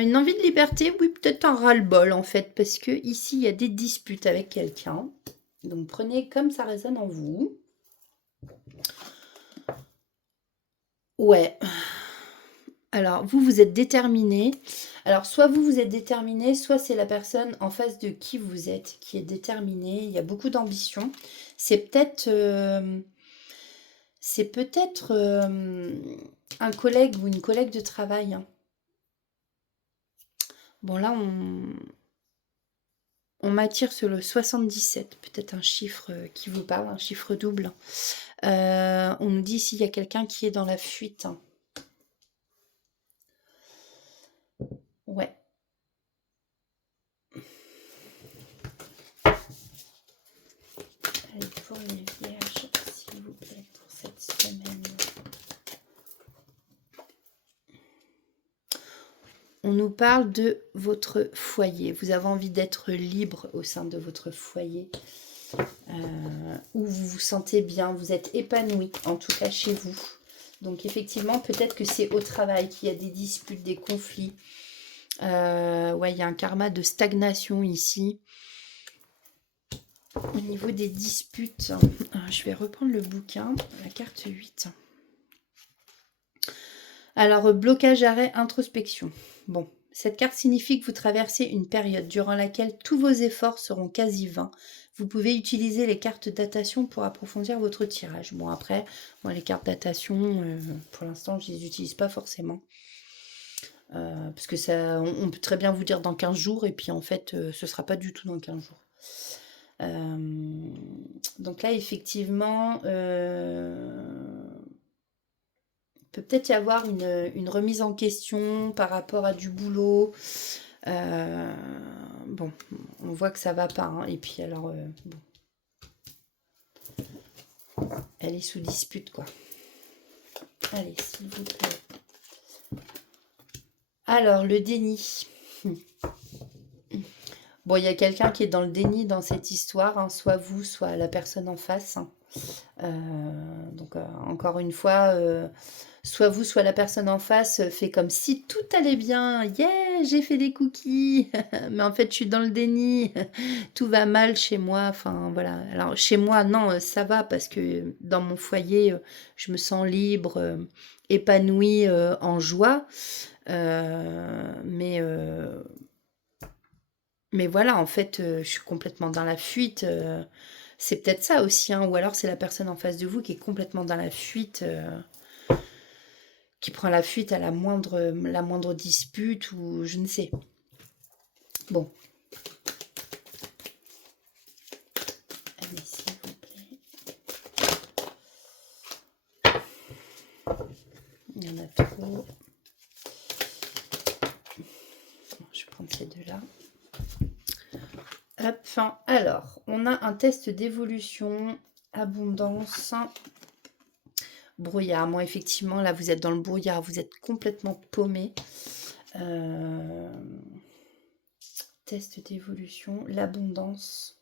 Une envie de liberté, oui, peut-être un ras-le-bol en fait, parce que ici, il y a des disputes avec quelqu'un. Donc, prenez comme ça résonne en vous. Ouais. Alors, vous êtes déterminé. Alors, soit vous êtes déterminé, soit c'est la personne en face de qui vous êtes qui est déterminée. Il y a beaucoup d'ambition. C'est peut-être un collègue ou une collègue de travail. Bon, là, on m'attire sur le 77. Peut-être un chiffre qui vous parle, un chiffre double. On nous dit s'il y a quelqu'un qui est dans la fuite. Ouais. Allez, pour les vierges, s'il vous plaît, pour cette semaine. On nous parle de votre foyer. Vous avez envie d'être libre au sein de votre foyer. Où vous vous sentez bien, vous êtes épanoui, en tout cas chez vous. Donc effectivement, peut-être que c'est au travail qu'il y a des disputes, des conflits. Ouais, il y a un karma de stagnation ici. Au niveau des disputes, je vais reprendre le bouquin, la carte 8. Alors, blocage, arrêt, introspection. Bon, cette carte signifie que vous traversez une période durant laquelle tous vos efforts seront quasi vains. Vous pouvez utiliser les cartes datation pour approfondir votre tirage. Bon, après, moi, les cartes datation, pour l'instant, je ne les utilise pas forcément. Parce que ça, on peut très bien vous dire dans 15 jours, et puis en fait, ce ne sera pas du tout dans 15 jours. Donc là, effectivement, peut peut-être y avoir une remise en question par rapport à du boulot. Bon, on voit que ça va pas. Hein. Et puis alors, bon. Elle est sous dispute, quoi. Allez, s'il vous plaît. Alors, le déni. Bon, il y a quelqu'un qui est dans le déni dans cette histoire, hein, soit vous, soit la personne en face. Donc, encore une fois, soit vous, soit la personne en face fait comme si tout allait bien. Yeah, j'ai fait des cookies. Mais en fait, je suis dans le déni. Tout va mal chez moi. Enfin, voilà. Alors, chez moi, non, ça va parce que dans mon foyer, je me sens libre, épanouie, en joie. Mais voilà, en fait, je suis complètement dans la fuite. C'est peut-être ça aussi, hein, ou alors c'est la personne en face de vous qui est complètement dans la fuite, qui prend la fuite à la moindre dispute ou je ne sais. Bon, allez, s'il vous plaît. Il y en a trop. Je vais prendre ces deux-là. Hop, alors, on a un test d'évolution, abondance, brouillard. Moi, effectivement, là, vous êtes dans le brouillard, vous êtes complètement paumé. Test d'évolution, l'abondance.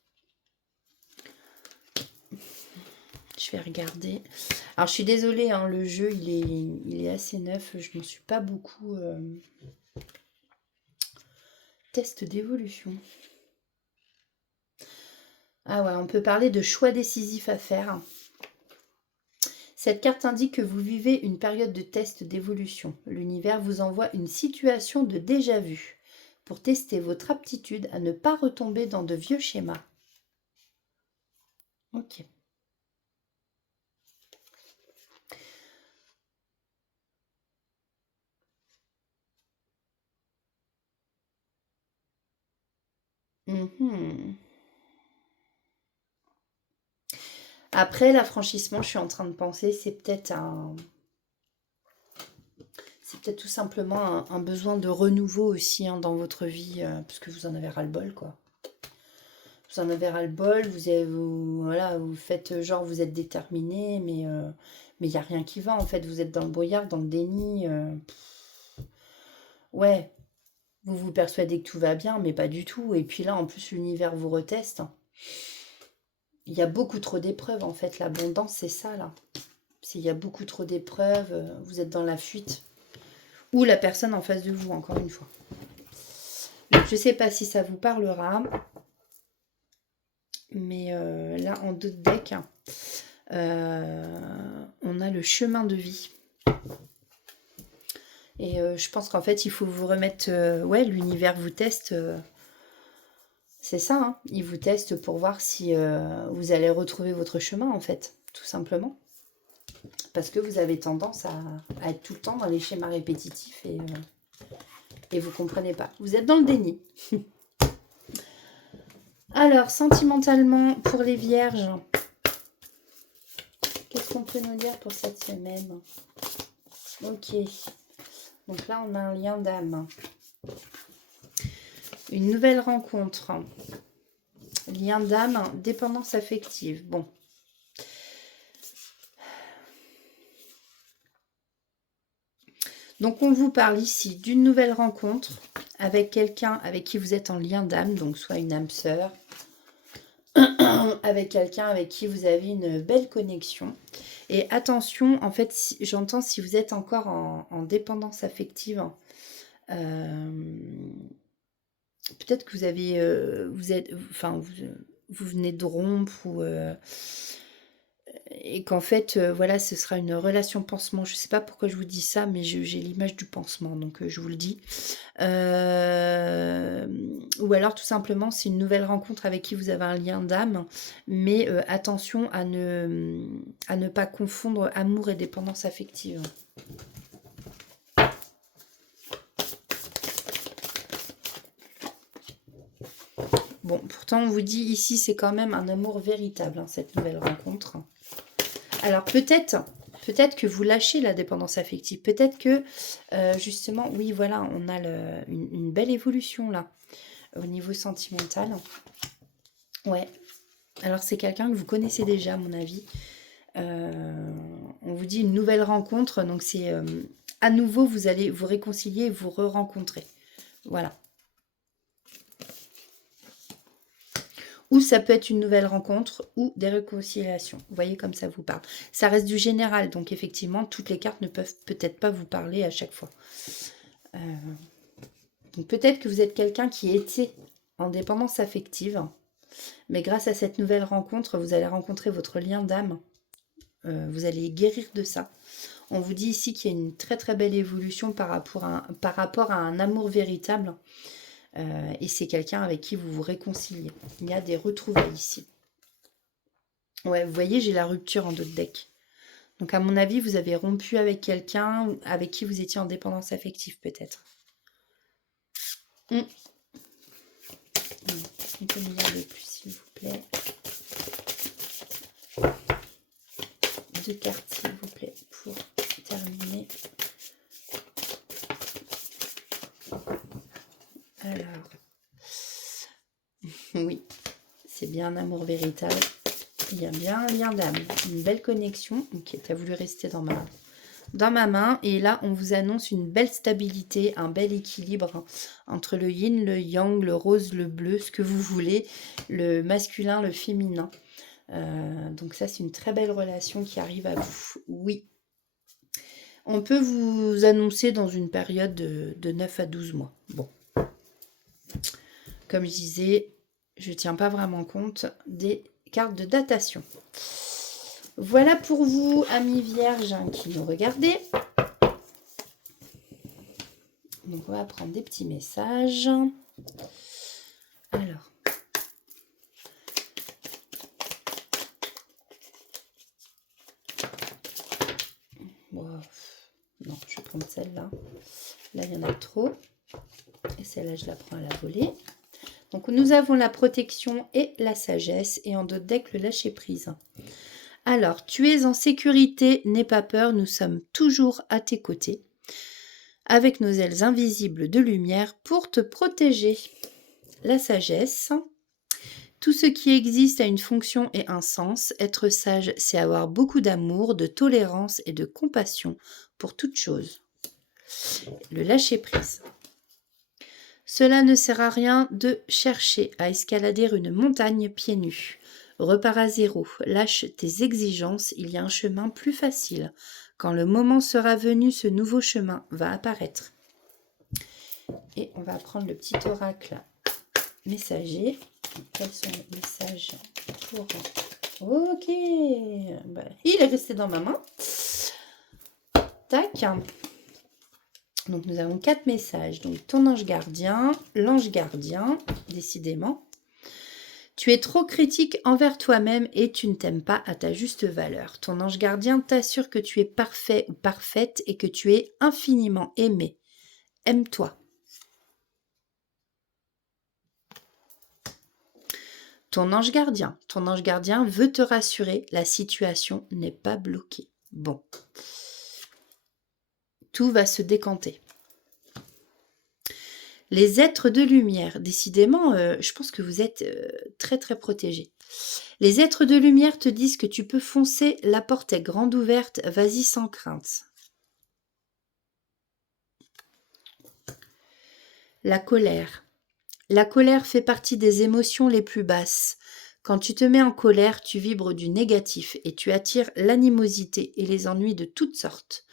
Je vais regarder. Alors, je suis désolée, hein, le jeu, il est assez neuf. Je m'en suis pas beaucoup... Test d'évolution. Ah ouais, on peut parler de choix décisif à faire. Cette carte indique que vous vivez une période de test d'évolution. L'univers vous envoie une situation de déjà-vu pour tester votre aptitude à ne pas retomber dans de vieux schémas. Ok. Mhm. Après l'affranchissement, je suis en train de penser, c'est peut-être tout simplement un besoin de renouveau aussi, hein, dans votre vie, parce que vous en avez ras-le-bol, quoi. Vous en avez ras-le-bol, voilà, vous faites genre vous êtes déterminé, mais il n'y a rien qui va, en fait. Vous êtes dans le brouillard, dans le déni. Ouais, vous vous persuadez que tout va bien, mais pas du tout. Et puis là, en plus, l'univers vous reteste. Il y a beaucoup trop d'épreuves, en fait. L'abondance, c'est ça, là. Il y a beaucoup trop d'épreuves, vous êtes dans la fuite. Ou la personne en face de vous, encore une fois. Donc, je ne sais pas si ça vous parlera. Mais là, en deux decks, on a le chemin de vie. Et je pense qu'en fait, il faut vous remettre... ouais, l'univers vous teste. C'est ça, hein. Il vous teste pour voir si vous allez retrouver votre chemin, en fait. Tout simplement. Parce que vous avez tendance à être tout le temps dans les schémas répétitifs et vous comprenez pas. Vous êtes dans le déni. Alors, sentimentalement, pour les vierges, qu'est-ce qu'on peut nous dire pour cette semaine? Ok. Donc là, on a un lien d'âme. Une nouvelle rencontre. Lien d'âme, dépendance affective. Bon. Donc, on vous parle ici d'une nouvelle rencontre avec quelqu'un avec qui vous êtes en lien d'âme, donc soit une âme sœur, avec quelqu'un avec qui vous avez une belle connexion. Et attention, en fait, j'entends si vous êtes encore en dépendance affective, peut-être que vous avez, vous venez de rompre et qu'en fait, voilà, ce sera une relation pansement. Je ne sais pas pourquoi je vous dis ça, mais j'ai l'image du pansement, donc je vous le dis. Ou alors tout simplement, c'est une nouvelle rencontre avec qui vous avez un lien d'âme, mais attention à ne pas confondre amour et dépendance affective. Bon, pourtant, on vous dit ici, c'est quand même un amour véritable, hein, cette nouvelle rencontre. Alors, peut-être que vous lâchez la dépendance affective. Peut-être que, justement, oui, voilà, on a une belle évolution, là, au niveau sentimental. Ouais. Alors, c'est quelqu'un que vous connaissez déjà, à mon avis. On vous dit une nouvelle rencontre. Donc, c'est à nouveau, vous allez vous réconcilier et vous re-rencontrer. Voilà. ou ça peut être une nouvelle rencontre ou des réconciliations. Vous voyez comme ça vous parle. Ça reste du général, donc effectivement, toutes les cartes ne peuvent peut-être pas vous parler à chaque fois. Donc peut-être que vous êtes quelqu'un qui était en dépendance affective, mais grâce à cette nouvelle rencontre, vous allez rencontrer votre lien d'âme. Vous allez guérir de ça. On vous dit ici qu'il y a une très très belle évolution par rapport à un amour véritable. Et c'est quelqu'un avec qui vous vous réconciliez. Il y a des retrouvailles ici. Ouais, vous voyez, j'ai la rupture en dos de deck. Donc à mon avis, vous avez rompu avec quelqu'un avec qui vous étiez en dépendance affective peut-être. On peut me lire de plus s'il vous plaît. 2 cartes s'il vous plaît pour terminer. Alors, oui, c'est bien un amour véritable. Il y a bien un lien d'âme, une belle connexion. Ok, tu as voulu rester dans ma main. Et là, on vous annonce une belle stabilité, un bel équilibre entre le yin, le yang, le rose, le bleu, ce que vous voulez, le masculin, le féminin. Donc ça, c'est une très belle relation qui arrive à vous. Oui. On peut vous annoncer dans une période de 9 à 12 mois. Bon. Comme je disais, je ne tiens pas vraiment compte des cartes de datation. Voilà pour vous, amis vierges qui nous regardez. Donc, on va prendre des petits messages. Alors. Bon, non, je vais prendre celle-là. Là, il y en a trop. Et celle-là, je la prends à la volée. Donc, nous avons la protection et la sagesse. Et en dos de deck, le lâcher-prise. Alors, tu es en sécurité, n'aie pas peur, nous sommes toujours à tes côtés. Avec nos ailes invisibles de lumière pour te protéger. La sagesse. Tout ce qui existe a une fonction et un sens. Être sage, c'est avoir beaucoup d'amour, de tolérance et de compassion pour toute chose. Le lâcher-prise. Cela ne sert à rien de chercher à escalader une montagne pieds nus. Repars à zéro, lâche tes exigences, il y a un chemin plus facile. Quand le moment sera venu, ce nouveau chemin va apparaître. Et on va prendre le petit oracle messager. Quels sont les messages pour... Ok, bah, il est resté dans ma main. Tac. Donc nous avons 4 messages. Donc ton ange gardien, l'ange gardien, décidément. Tu es trop critique envers toi-même et tu ne t'aimes pas à ta juste valeur. Ton ange gardien t'assure que tu es parfait ou parfaite et que tu es infiniment aimé. Aime-toi. Ton ange gardien veut te rassurer, la situation n'est pas bloquée. Bon, tout va se décanter. Les êtres de lumière, décidément, je pense que vous êtes très très protégés. Les êtres de lumière te disent que tu peux foncer, la porte est grande ouverte, vas-y sans crainte. La colère. La colère fait partie des émotions les plus basses. Quand tu te mets en colère, tu vibres du négatif et tu attires l'animosité et les ennuis de toutes sortes.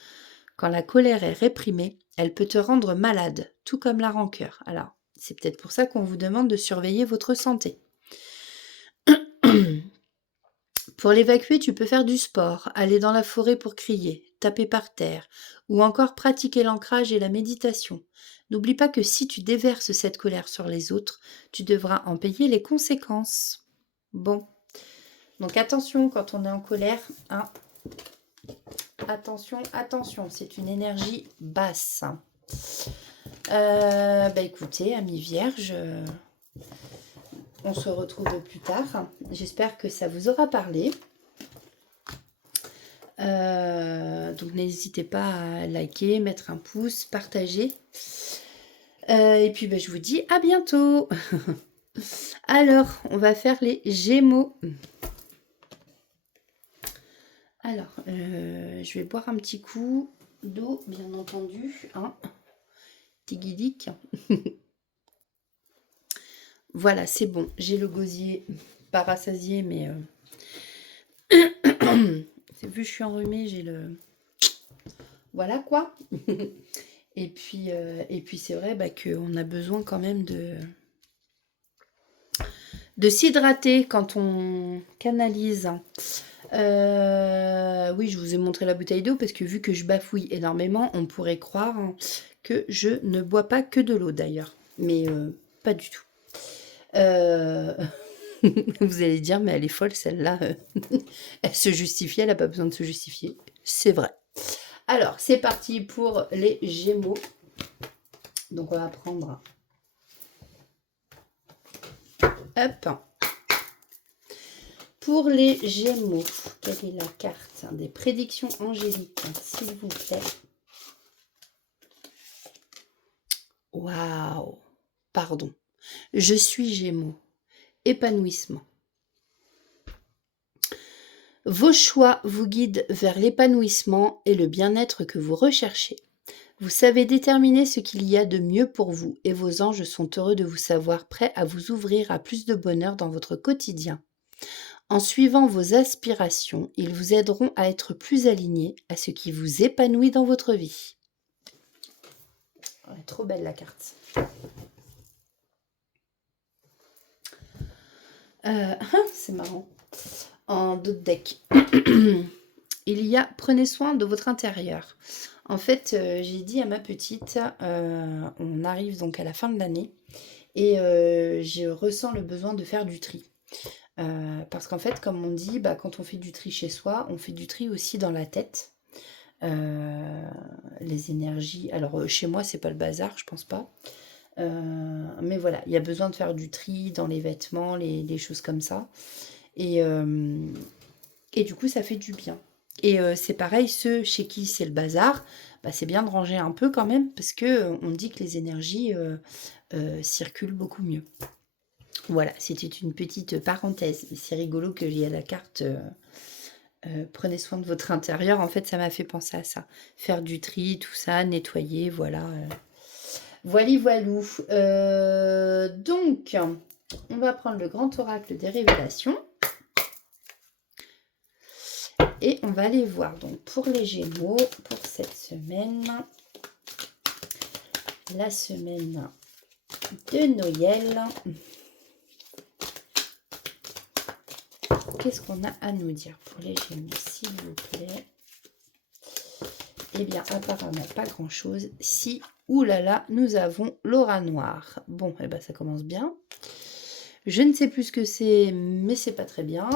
Quand la colère est réprimée, elle peut te rendre malade, tout comme la rancœur. Alors, c'est peut-être pour ça qu'on vous demande de surveiller votre santé. Pour l'évacuer, tu peux faire du sport, aller dans la forêt pour crier, taper par terre, ou encore pratiquer l'ancrage et la méditation. N'oublie pas que si tu déverses cette colère sur les autres, tu devras en payer les conséquences. Bon. Donc attention quand on est en colère, hein. Attention, attention, c'est une énergie basse. Écoutez, amis vierges, on se retrouve plus tard. J'espère que ça vous aura parlé. Donc n'hésitez pas à liker, mettre un pouce, partager. Et puis je vous dis à bientôt. Alors, on va faire les Gémeaux. Alors, je vais boire un petit coup d'eau, bien entendu. Hein. Petit guidique. Voilà, c'est bon. J'ai le gosier pas rassasié, mais c'est vu, je suis enrhumée, j'ai le... Voilà quoi. Et puis c'est vrai qu'on a besoin quand même de s'hydrater quand on canalise. Oui, je vous ai montré la bouteille d'eau parce que vu que je bafouille énormément, on pourrait croire que je ne bois pas que de l'eau d'ailleurs. Mais pas du tout. Vous allez dire, mais elle est folle celle-là. Elle se justifie, elle n'a pas besoin de se justifier. C'est vrai. Alors, c'est parti pour les Gémeaux. Donc, on va prendre... Hop. Pour les Gémeaux, quelle est la carte des prédictions angéliques, s'il vous plaît? Waouh! Pardon. Je suis Gémeaux. Épanouissement. Vos choix vous guident vers l'épanouissement et le bien-être que vous recherchez. Vous savez déterminer ce qu'il y a de mieux pour vous et vos anges sont heureux de vous savoir prêts à vous ouvrir à plus de bonheur dans votre quotidien. En suivant vos aspirations, ils vous aideront à être plus alignés à ce qui vous épanouit dans votre vie. Elle est trop belle la carte. C'est marrant. En d'autres decks. Il y a prenez soin de votre intérieur. En fait, j'ai dit à ma petite, on arrive donc à la fin de l'année et je ressens le besoin de faire du tri. Parce qu'en fait, comme on dit, quand on fait du tri chez soi, on fait du tri aussi dans la tête. Les énergies. Alors, chez moi, c'est pas le bazar, je pense pas. Mais voilà, il y a besoin de faire du tri dans les vêtements, les choses comme ça. Et du coup, ça fait du bien. Et c'est pareil, ceux chez qui c'est le bazar, c'est bien de ranger un peu quand même, parce que on dit que les énergies circulent beaucoup mieux. Voilà, c'était une petite parenthèse. C'est rigolo que j'ai à la carte prenez soin de votre intérieur. En fait, ça m'a fait penser à ça. Faire du tri, tout ça, nettoyer, voilà. Voili voilou. Donc, on va prendre le grand oracle des révélations. Et on va aller voir donc pour les Gémeaux, pour cette semaine, la semaine de Noël. Qu'est-ce qu'on a à nous dire pour les Gémeaux, s'il vous plaît? Eh bien, apparemment, pas grand-chose. Si, oulala, nous avons l'aura noire. Bon, eh ben, ça commence bien. Je ne sais plus ce que c'est, mais c'est pas très bien.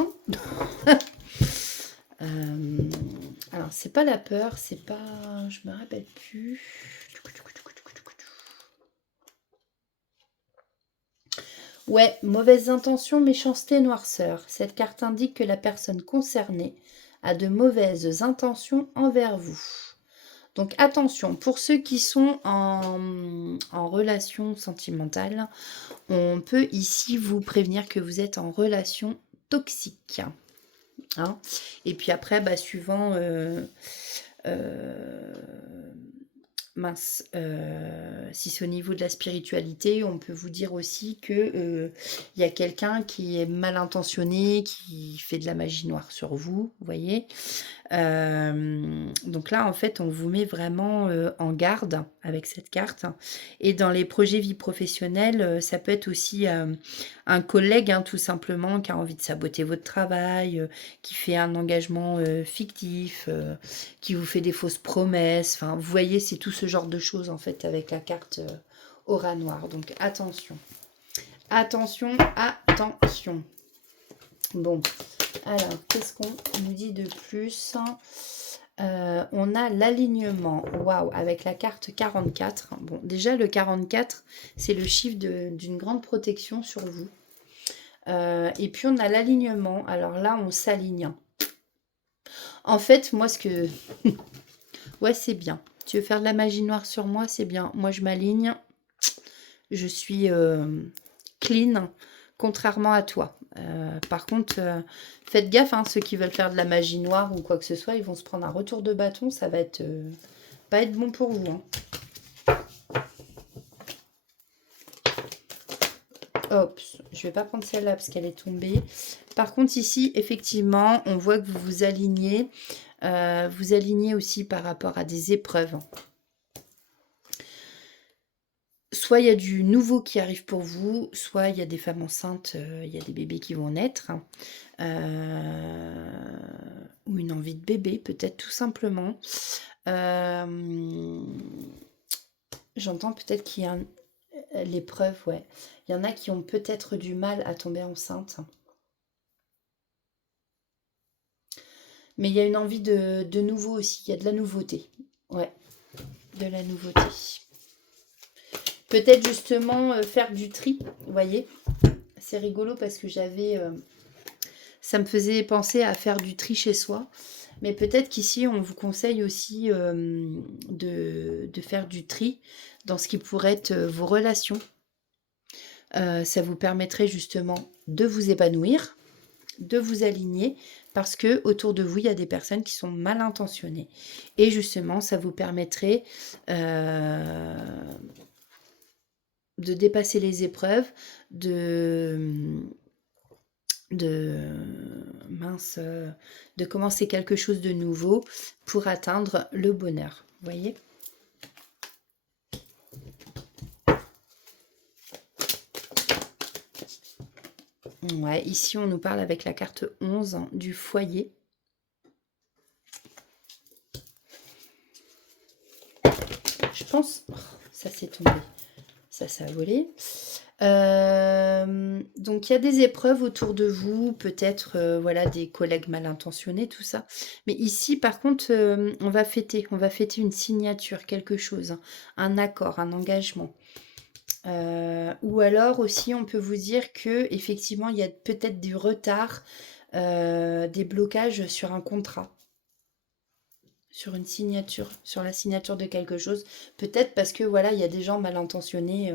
Alors, c'est pas la peur, c'est pas... Je me rappelle plus. Ouais, mauvaises intentions, méchanceté, noirceur. Cette carte indique que la personne concernée a de mauvaises intentions envers vous. Donc attention, pour ceux qui sont en relation sentimentale, on peut ici vous prévenir que vous êtes en relation toxique. Hein. Et puis après, suivant... si c'est au niveau de la spiritualité, on peut vous dire aussi que y a quelqu'un qui est mal intentionné, qui fait de la magie noire sur vous, vous voyez. Donc là, en fait, on vous met vraiment en garde avec cette carte. Et dans les projets vie professionnelle, ça peut être aussi un collègue, tout simplement, qui a envie de saboter votre travail, qui fait un engagement fictif, qui vous fait des fausses promesses. Enfin, vous voyez, c'est tout ce genre de choses, en fait, avec la carte aura noire. Donc, attention. Attention, attention. Bon, alors, qu'est-ce qu'on nous dit de plus? On a l'alignement, waouh, avec la carte 44. Bon, déjà, le 44, c'est le chiffre d'une grande protection sur vous. Et puis, on a l'alignement. Alors là, on s'aligne. En fait, moi, ce que... ouais, c'est bien. Tu veux faire de la magie noire sur moi, c'est bien. Moi, je m'aligne. Je suis clean, contrairement à toi. Par contre, faites gaffe, ceux qui veulent faire de la magie noire ou quoi que ce soit, ils vont se prendre un retour de bâton. Ça va être pas être bon pour vous. Hop, je vais pas prendre celle-là parce qu'elle est tombée. Par contre, ici, effectivement, on voit que vous vous alignez. Vous alignez aussi par rapport à des épreuves. Soit il y a du nouveau qui arrive pour vous, soit il y a des femmes enceintes, il y a des bébés qui vont naître. Ou une envie de bébé, peut-être tout simplement. J'entends peut-être qu'il y a l'épreuve, ouais. Il y en a qui ont peut-être du mal à tomber enceinte. Mais il y a une envie de nouveau aussi. Il y a de la nouveauté. Ouais, de la nouveauté. Peut-être justement faire du tri, vous voyez. C'est rigolo parce que ça me faisait penser à faire du tri chez soi. Mais peut-être qu'ici, on vous conseille aussi de faire du tri dans ce qui pourrait être vos relations. Ça vous permettrait justement de vous épanouir, de vous aligner, parce que autour de vous, il y a des personnes qui sont mal intentionnées. Et justement, ça vous permettrait de dépasser les épreuves, de commencer quelque chose de nouveau pour atteindre le bonheur. Vous voyez ? Ouais, ici on nous parle avec la carte 11 du foyer. Je pense... Oh, ça s'est tombé. Ça a volé. Donc il y a des épreuves autour de vous, peut-être voilà, des collègues mal intentionnés, tout ça. Mais ici, par contre, on va fêter une signature, quelque chose, hein, un accord, un engagement. Ou alors aussi, on peut vous dire que effectivement, il y a peut-être du retard, des blocages sur un contrat, sur une signature, sur la signature de quelque chose. Peut-être parce que voilà, il y a des gens mal intentionnés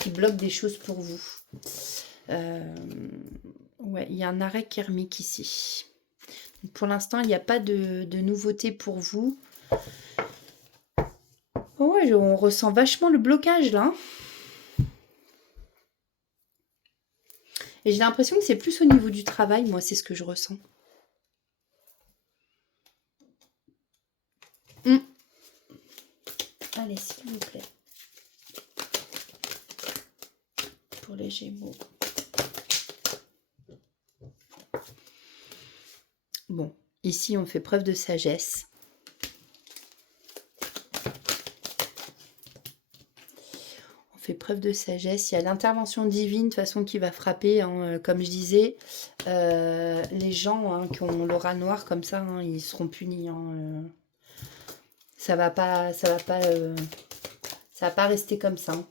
qui bloquent des choses pour vous. Ouais, il y a un arrêt karmique ici. Donc, pour l'instant, il n'y a pas de nouveauté pour vous. Oh ouais, on ressent vachement le blocage là. Et j'ai l'impression que c'est plus au niveau du travail, moi, c'est ce que je ressens. Allez, s'il vous plaît. Pour les Gémeaux. Bon, ici, on fait preuve de sagesse. On fait preuve de sagesse. Il y a l'intervention divine, de toute façon, qui va frapper. Hein, comme je disais, les gens hein, qui ont l'aura noire comme ça, hein, ils seront punis. Hein, ça va pas rester comme ça. Hein.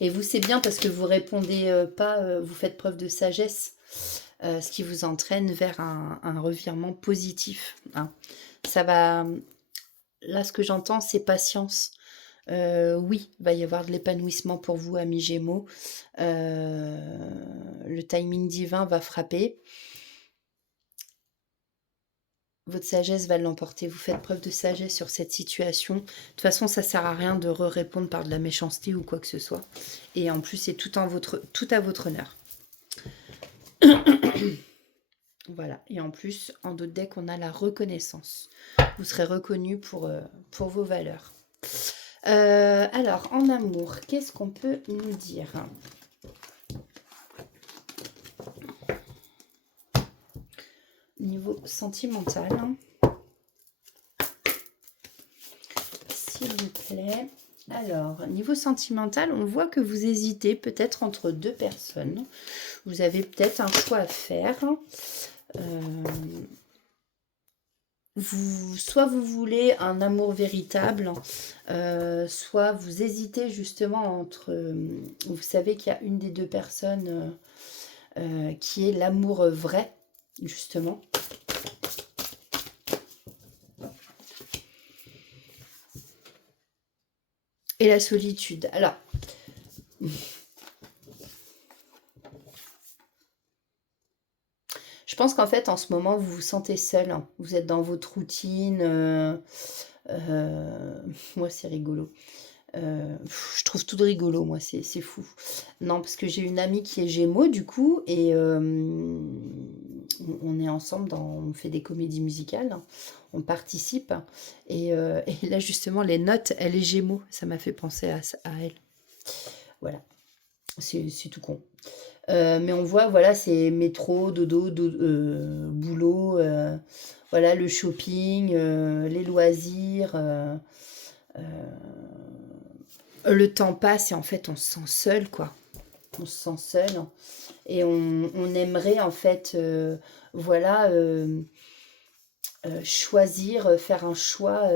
Et vous, c'est bien parce que vous répondez pas, vous faites preuve de sagesse, ce qui vous entraîne vers un revirement positif. Hein. Ça va. Là, ce que j'entends, c'est patience. Oui, il va y avoir de l'épanouissement pour vous, amis Gémeaux. Le timing divin va frapper. Votre sagesse va l'emporter. Vous faites preuve de sagesse sur cette situation. De toute façon, ça sert à rien de répondre par de la méchanceté ou quoi que ce soit. Et en plus, c'est tout à votre honneur. Voilà. Et en plus, en d'autres decks, on a la reconnaissance. Vous serez reconnu pour vos valeurs. Alors, en amour, qu'est-ce qu'on peut nous dire ? Niveau sentimental, s'il vous plaît. Alors, niveau sentimental, on voit que vous hésitez peut-être entre deux personnes. Vous avez peut-être un choix à faire. Soit vous voulez un amour véritable, soit vous hésitez justement entre... vous savez qu'il y a une des deux personnes qui est l'amour vrai, justement. Et la solitude. Alors, je pense qu'en fait, en ce moment, vous vous sentez seul. Hein. Vous êtes dans votre routine. Moi, c'est rigolo. Je trouve tout de rigolo, moi, c'est fou. Non, parce que j'ai une amie qui est Gémeaux, du coup, et on est ensemble, on fait des comédies musicales, hein, on participe, et là, justement, les notes, elle est Gémeaux, ça m'a fait penser à elle. Voilà, c'est tout con. Mais on voit, voilà, c'est métro, dodo, boulot, voilà, le shopping, les loisirs. Le temps passe et en fait, on se sent seul, quoi. On se sent seul et on aimerait, en fait, voilà, choisir, faire un choix.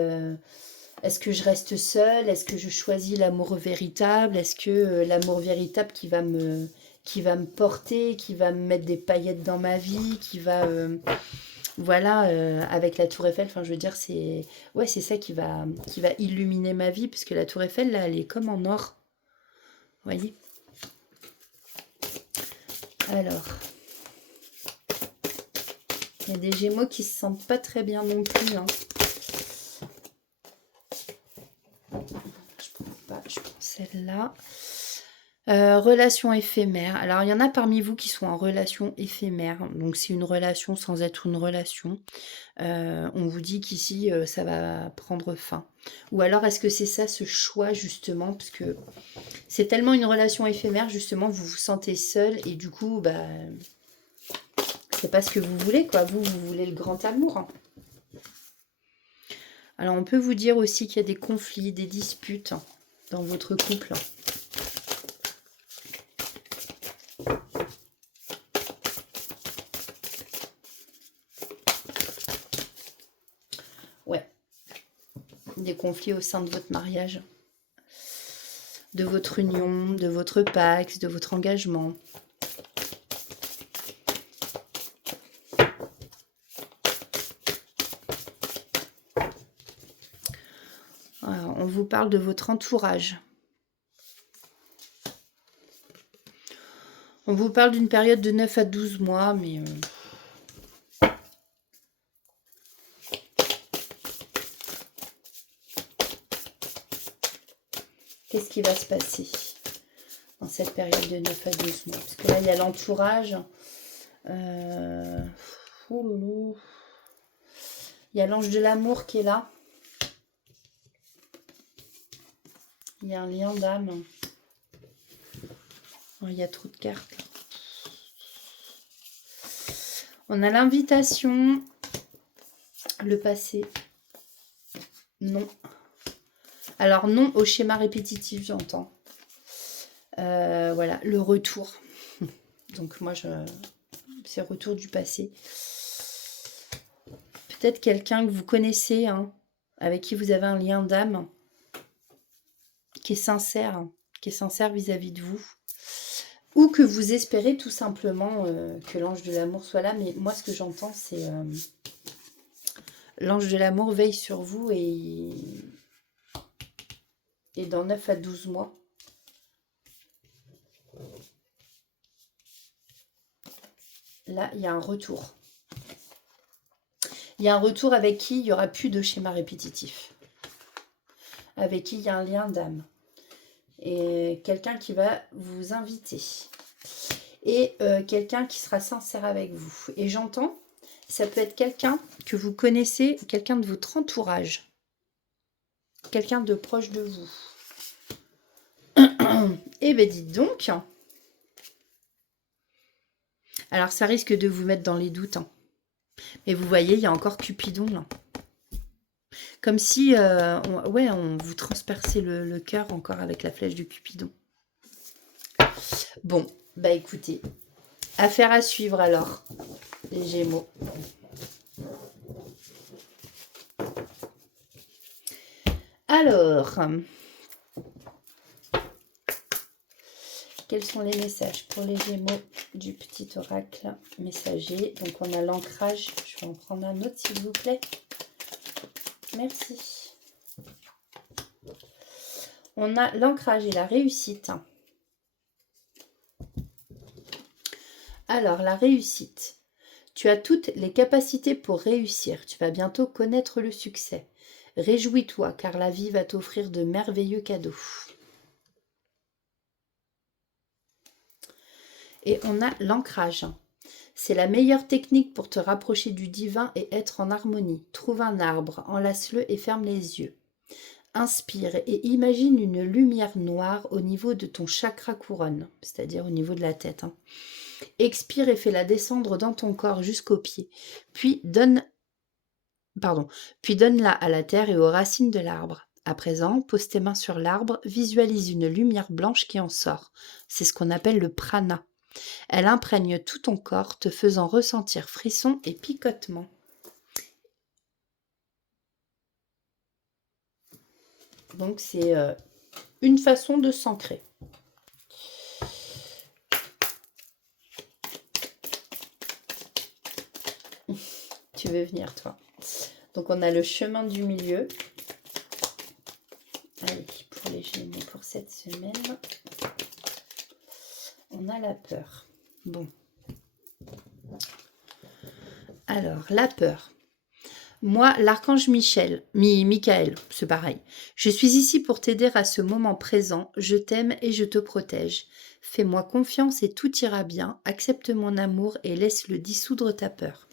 Est-ce que je reste seule? Est-ce que je choisis l'amour véritable? Est-ce que l'amour véritable qui va me porter, qui va me mettre des paillettes dans ma vie, qui va, voilà, avec la Tour Eiffel, enfin, je veux dire, c'est, ouais, c'est ça qui va illuminer ma vie, parce que la Tour Eiffel, là, elle est comme en or, vous voyez. Alors, il y a des Gémeaux qui se sentent pas très bien non plus, hein. Je prends pas, je prends celle-là. Relation éphémère. Alors, il y en a parmi vous qui sont en relation éphémère. Donc, c'est une relation sans être une relation. On vous dit qu'ici, ça va prendre fin. Ou alors, est-ce que c'est ça, ce choix, justement? Parce que c'est tellement une relation éphémère, justement, vous vous sentez seul. Et du coup, bah, c'est pas ce que vous voulez, quoi. Vous voulez le grand amour, hein. Alors, on peut vous dire aussi qu'il y a des conflits, des disputes dans votre couple. Ouais, des conflits au sein de votre mariage, de votre union, de votre pax, de votre engagement. Alors, on vous parle de votre entourage. On vous parle d'une période de 9 à 12 mois, mais... qu'est-ce qui va se passer dans cette période de 9 à 12 mois? Parce que là, il y a l'entourage. Il y a l'ange de l'amour qui est là. Il y a un lien d'âme. Oh, il y a trop de cartes. On a l'invitation. Le passé. Non. Alors non au schéma répétitif, j'entends. Voilà, le retour. Donc moi, c'est retour du passé. Peut-être quelqu'un que vous connaissez, hein, avec qui vous avez un lien d'âme, qui est sincère vis-à-vis de vous. Ou que vous espérez tout simplement que l'ange de l'amour soit là. Mais moi, ce que j'entends, c'est l'ange de l'amour veille sur vous et dans 9 à 12 mois. Là, il y a un retour. Il y a un retour avec qui il n'y aura plus de schéma répétitif. Avec qui il y a un lien d'âme. Et quelqu'un qui va vous inviter. Et quelqu'un qui sera sincère avec vous. Et j'entends, ça peut être quelqu'un que vous connaissez, quelqu'un de votre entourage. Quelqu'un de proche de vous. Eh bien, dites donc. Alors, ça risque de vous mettre dans les doutes, hein. Mais vous voyez, il y a encore Cupidon, là. Comme si, on vous transperçait le cœur encore avec la flèche de Cupidon. Bon, bah écoutez, affaire à suivre alors, les Gémeaux. Alors, quels sont les messages pour les Gémeaux du petit oracle messager? Donc on a l'ancrage, je vais en prendre un autre s'il vous plaît. Merci. On a l'ancrage et la réussite. Alors, la réussite. Tu as toutes les capacités pour réussir. Tu vas bientôt connaître le succès. Réjouis-toi, car la vie va t'offrir de merveilleux cadeaux. Et on a l'ancrage. C'est la meilleure technique pour te rapprocher du divin et être en harmonie. Trouve un arbre, enlace-le et ferme les yeux. Inspire et imagine une lumière noire au niveau de ton chakra couronne, c'est-à-dire au niveau de la tête. Expire et fais-la descendre dans ton corps jusqu'aux pieds. Puis donne-la à la terre et aux racines de l'arbre. À présent, pose tes mains sur l'arbre, visualise une lumière blanche qui en sort. C'est ce qu'on appelle le prana. Elle imprègne tout ton corps, te faisant ressentir frissons et picotements. Donc c'est une façon de s'ancrer. Tu veux venir, toi? Donc on a le chemin du milieu. Allez, pour les Gémeaux pour cette semaine. On a la peur. Bon. Alors, la peur. Moi, l'archange Michael, c'est pareil. Je suis ici pour t'aider à ce moment présent. Je t'aime et je te protège. Fais-moi confiance et tout ira bien. Accepte mon amour et laisse-le dissoudre ta peur.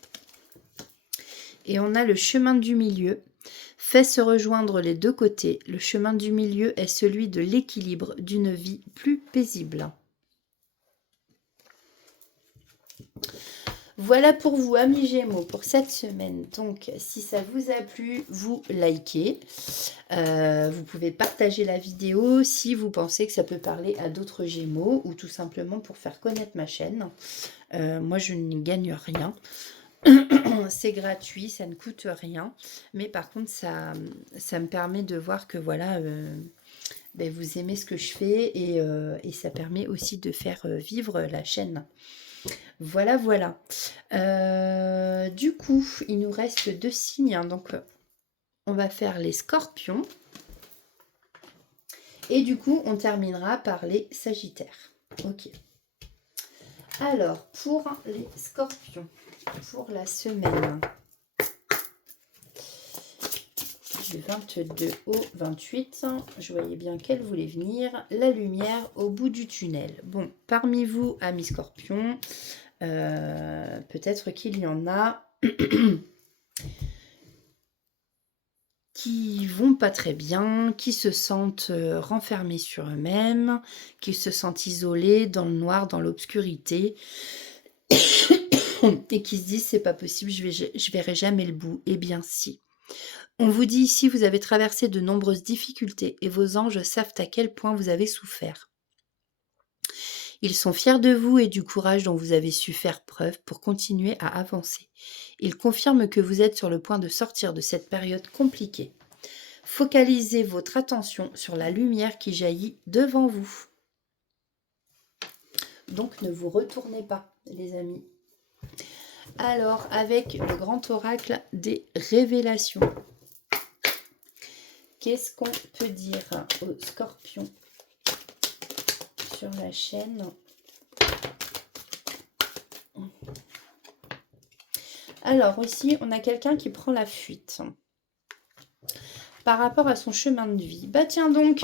Et on a le chemin du milieu. Fais se rejoindre les deux côtés. Le chemin du milieu est celui de l'équilibre d'une vie plus paisible. Voilà pour vous, amis Gémeaux, pour cette semaine. Donc, si ça vous a plu, vous likez. Vous pouvez partager la vidéo si vous pensez que ça peut parler à d'autres Gémeaux ou tout simplement pour faire connaître ma chaîne. Moi, je n'y gagne rien. C'est gratuit, ça ne coûte rien. Mais par contre, ça me permet de voir que voilà, vous aimez ce que je fais et ça permet aussi de faire vivre la chaîne. Voilà, voilà. Du coup, il nous reste 2 signes. Donc, on va faire les scorpions. Et du coup, on terminera par les sagittaires. Ok. Alors, pour les scorpions, pour la semaine du 22 au 28, je voyais bien qu'elle voulait venir. La lumière au bout du tunnel. Bon, parmi vous, amis scorpions, peut-être qu'il y en a qui vont pas très bien, qui se sentent renfermés sur eux-mêmes, qui se sentent isolés dans le noir, dans l'obscurité, et qui se disent c'est pas possible, je verrai jamais le bout. Eh bien si. On vous dit ici, vous avez traversé de nombreuses difficultés et vos anges savent à quel point vous avez souffert. Ils sont fiers de vous et du courage dont vous avez su faire preuve pour continuer à avancer. Ils confirment que vous êtes sur le point de sortir de cette période compliquée. Focalisez votre attention sur la lumière qui jaillit devant vous. Donc ne vous retournez pas, les amis. Alors, avec le grand oracle des révélations, qu'est-ce qu'on peut dire aux scorpions sur la chaîne? Alors, aussi, on a quelqu'un qui prend la fuite par rapport à son chemin de vie. Bah tiens donc.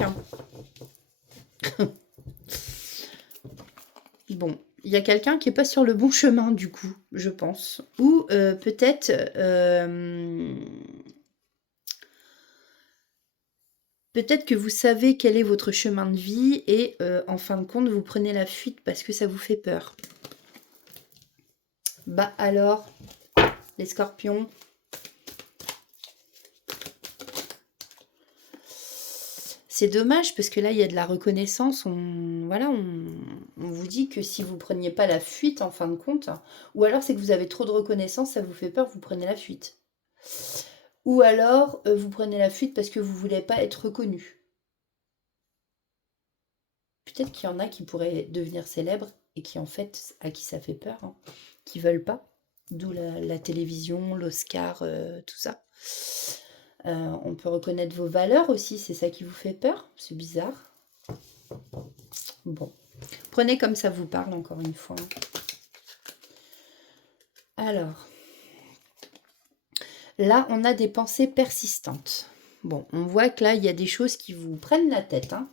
Bon, il y a quelqu'un qui n'est pas sur le bon chemin du coup, je pense. Ou peut-être que vous savez quel est votre chemin de vie et en fin de compte, vous prenez la fuite parce que ça vous fait peur. Bah alors, les scorpions, c'est dommage parce que là, il y a de la reconnaissance. On vous dit que si vous ne preniez pas la fuite en fin de compte, ou alors c'est que vous avez trop de reconnaissance, ça vous fait peur, vous prenez la fuite. Ou alors, vous prenez la fuite parce que vous ne voulez pas être reconnu. Peut-être qu'il y en a qui pourraient devenir célèbres et qui, en fait, à qui ça fait peur, hein, qui ne veulent pas. D'où la télévision, l'Oscar, tout ça. On peut reconnaître vos valeurs aussi, c'est ça qui vous fait peur? C'est bizarre. Bon, prenez comme ça vous parle, encore une fois. Alors, là, on a des pensées persistantes. Bon, on voit que là, il y a des choses qui vous prennent la tête, hein.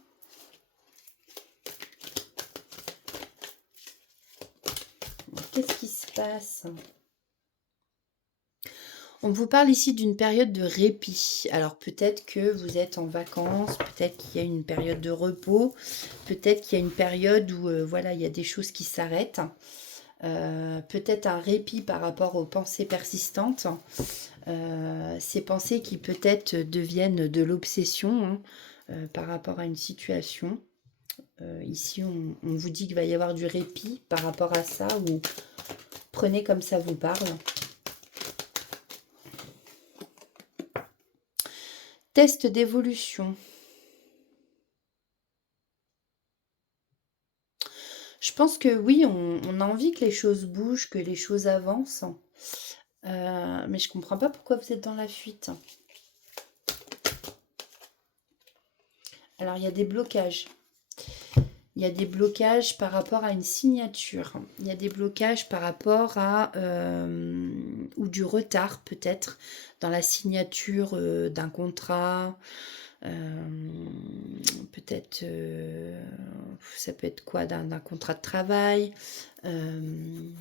Qu'est-ce qui se passe? On vous parle ici d'une période de répit. Alors peut-être que vous êtes en vacances, peut-être qu'il y a une période de repos, peut-être qu'il y a une période où voilà, il y a des choses qui s'arrêtent. Peut-être un répit par rapport aux pensées persistantes. Ces pensées qui peut-être deviennent de l'obsession, hein, par rapport à une situation. Ici, on vous dit qu'il va y avoir du répit par rapport à ça, ou prenez comme ça vous parle. Test d'évolution. Je pense que oui, on a envie que les choses bougent, que les choses avancent. Mais je comprends pas pourquoi vous êtes dans la fuite. Alors, il y a des blocages. Il y a des blocages par rapport à une signature. Il y a des blocages par rapport à... ou du retard peut-être dans la signature d'un contrat. Peut-être... ça peut être quoi? D'un contrat de travail,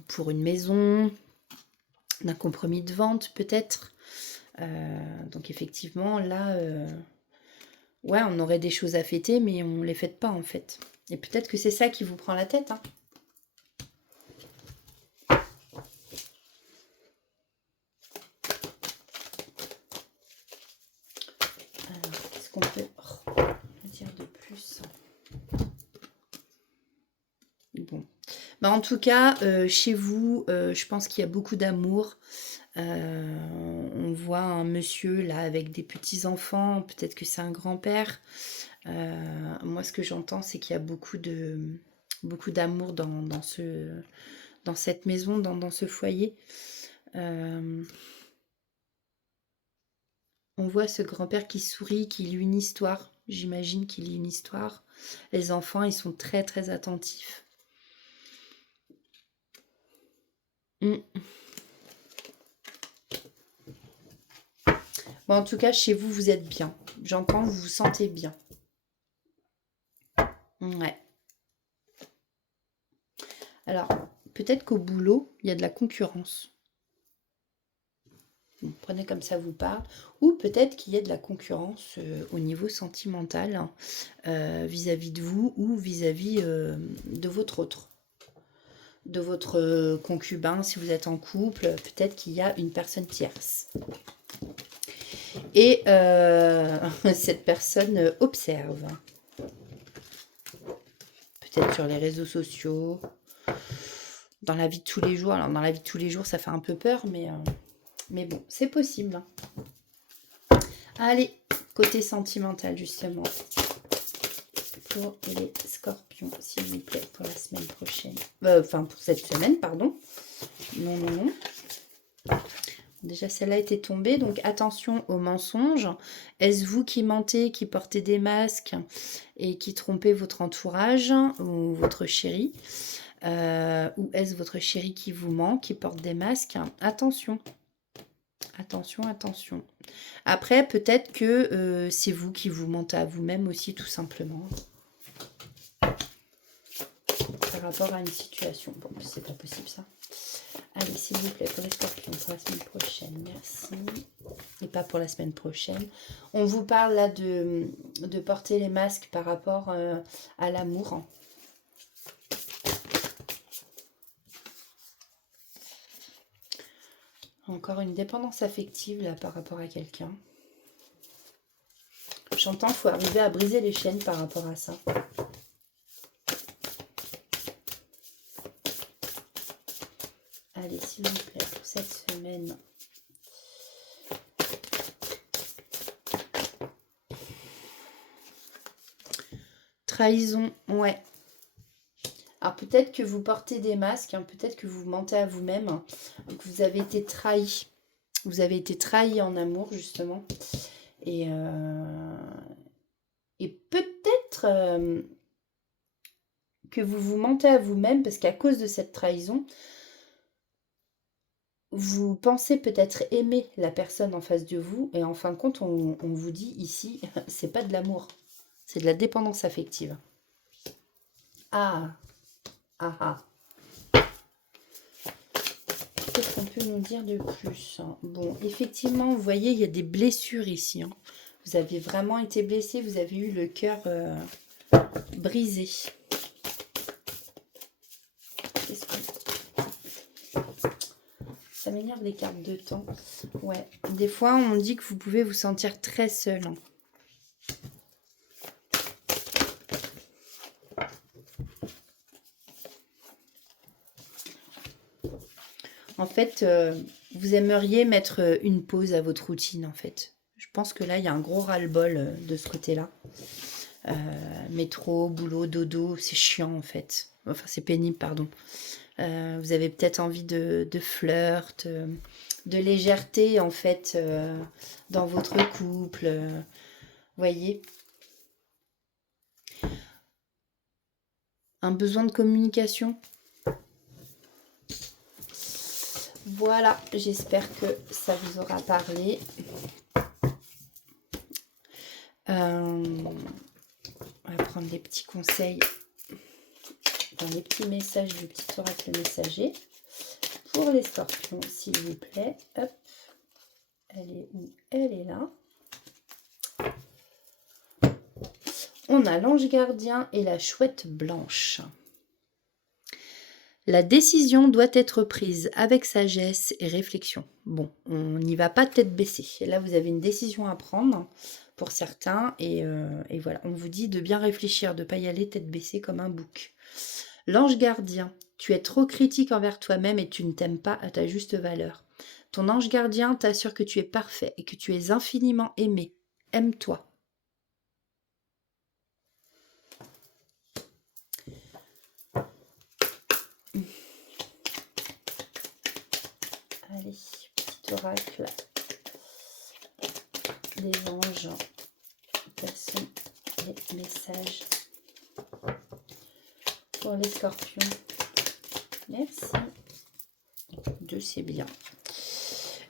pour une maison, d'un compromis de vente peut-être. Donc effectivement, là... ouais, on aurait des choses à fêter, mais on ne les fête pas en fait. Et peut-être que c'est ça qui vous prend la tête, hein. Alors, qu'est-ce qu'on peut dire de plus? Bon. Bah, en tout cas, chez vous, je pense qu'il y a beaucoup d'amour. On voit un monsieur là avec des petits-enfants, peut-être que c'est un grand-père. Moi, ce que j'entends, c'est qu'il y a beaucoup d'amour dans cette maison, dans ce foyer. On voit ce grand-père qui sourit, qui lit une histoire. J'imagine qu'il lit une histoire. Les enfants, ils sont très très attentifs. Mm. Bon, en tout cas, chez vous, vous êtes bien. J'entends, vous vous sentez bien. Ouais. Alors, peut-être qu'au boulot, il y a de la concurrence. Vous prenez comme ça vous parle. Ou peut-être qu'il y a de la concurrence au niveau sentimental, hein, vis-à-vis de vous ou vis-à-vis de votre autre. De votre concubin, si vous êtes en couple, peut-être qu'il y a une personne tierce. Et cette personne observe. Peut-être sur les réseaux sociaux, dans la vie de tous les jours. Alors dans la vie de tous les jours, ça fait un peu peur, mais bon, c'est possible, hein. Allez, côté sentimental justement. Pour les scorpions, s'il vous plaît, pour la semaine prochaine. Enfin, pour cette semaine, pardon. Non, non, non. Déjà, celle-là était tombée, donc attention aux mensonges. Est-ce vous qui mentez, qui portez des masques et qui trompez votre entourage ou votre chéri, ou est-ce votre chéri qui vous ment, qui porte des masques? Attention. Attention, attention. Après, peut-être que c'est vous qui vous mentez à vous-même aussi, tout simplement. Par rapport à une situation. Bon, c'est pas possible ça. Allez, s'il vous plaît, pour les scorpions, pour la semaine prochaine, merci. Et pas pour la semaine prochaine. On vous parle là de porter les masques par rapport à l'amour. Encore une dépendance affective là par rapport à quelqu'un. J'entends qu'il faut arriver à briser les chaînes par rapport à ça. Allez, s'il vous plaît, pour cette semaine. Trahison, ouais. Alors peut-être que vous portez des masques, hein, peut-être que vous mentez à vous-même, hein, que vous avez été trahi. Vous avez été trahi en amour, justement. Et peut-être que vous vous mentez à vous-même, parce qu'à cause de cette trahison, vous pensez peut-être aimer la personne en face de vous et en fin de compte, on vous dit ici, c'est pas de l'amour, c'est de la dépendance affective. Ah, ah, ah. Qu'est-ce qu'on peut nous dire de plus? Bon, effectivement, vous voyez, il y a des blessures ici. Vous avez vraiment été blessé, vous avez eu le cœur brisé. Qu'est-ce que... Ça m'énerve les cartes de temps. Ouais, des fois, on dit que vous pouvez vous sentir très seul. En fait, vous aimeriez mettre une pause à votre routine, en fait. Je pense que là, il y a un gros ras-le-bol de ce côté-là. Métro, boulot, dodo, c'est chiant, en fait. Enfin, c'est pénible, pardon. Vous avez peut-être envie de flirt, de légèreté, en fait, dans votre couple. Voyez? Un besoin de communication. Voilà, j'espère que ça vous aura parlé. On va prendre les petits conseils dans les petits messages du petit oracle messager. Pour les scorpions, s'il vous plaît. Hop. Elle est où? Elle est là. On a l'ange gardien et la chouette blanche. La décision doit être prise avec sagesse et réflexion. Bon, on n'y va pas tête baissée. Là, vous avez une décision à prendre pour certains. Et voilà, on vous dit de bien réfléchir, de ne pas y aller tête baissée comme un bouc. L'ange gardien, tu es trop critique envers toi-même et tu ne t'aimes pas à ta juste valeur. Ton ange gardien t'assure que tu es parfait et que tu es infiniment aimé. Aime-toi. Allez, petit oracle des anges. Quels sont les messages pour les scorpions? Merci. 2, c'est bien.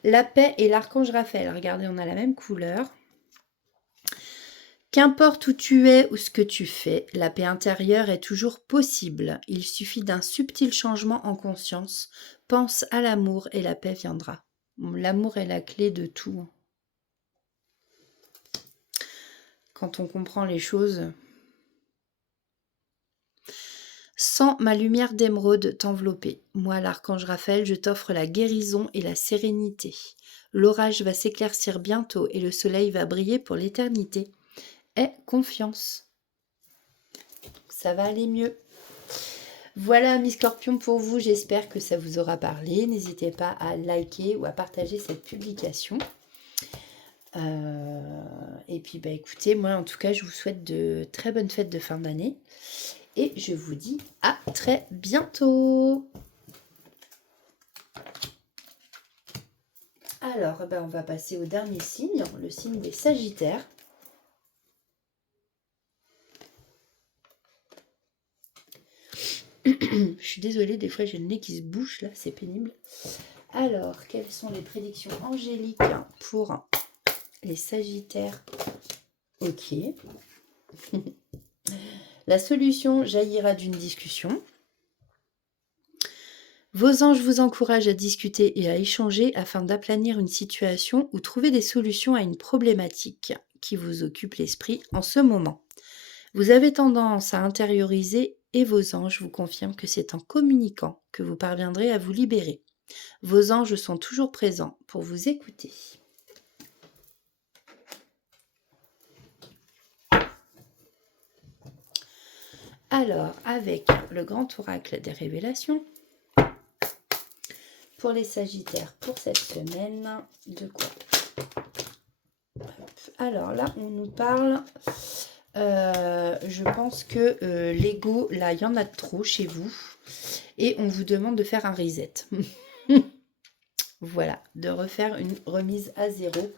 La paix et l'archange Raphaël. Regardez, on a la même couleur. Qu'importe où tu es ou ce que tu fais, la paix intérieure est toujours possible. Il suffit d'un subtil changement en conscience. Pense à l'amour et la paix viendra. L'amour est la clé de tout. Quand on comprend les choses. Sens ma lumière d'émeraude t'envelopper. Moi, l'archange Raphaël, je t'offre la guérison et la sérénité. L'orage va s'éclaircir bientôt et le soleil va briller pour l'éternité. Aie confiance. Ça va aller mieux. Voilà mes scorpions pour vous, j'espère que ça vous aura parlé. N'hésitez pas à liker ou à partager cette publication. Et puis bah écoutez, moi en tout cas je vous souhaite de très bonnes fêtes de fin d'année. Et je vous dis à très bientôt. Alors on va passer au dernier signe, le signe des Sagittaires. Je suis désolée, des fois j'ai le nez qui se bouche là, c'est pénible. Alors, quelles sont les prédictions angéliques pour les Sagittaires? Ok. La solution jaillira d'une discussion. Vos anges vous encouragent à discuter et à échanger afin d'aplanir une situation ou trouver des solutions à une problématique qui vous occupe l'esprit en ce moment. Vous avez tendance à intérioriser et vos anges vous confirment que c'est en communiquant que vous parviendrez à vous libérer. Vos anges sont toujours présents pour vous écouter. Alors, avec le grand oracle des révélations, pour les Sagittaires, pour cette semaine, de quoi? Alors là, on nous parle, je pense que l'ego, là, il y en a trop chez vous, et on vous demande de faire un reset. Voilà, de refaire une remise à zéro.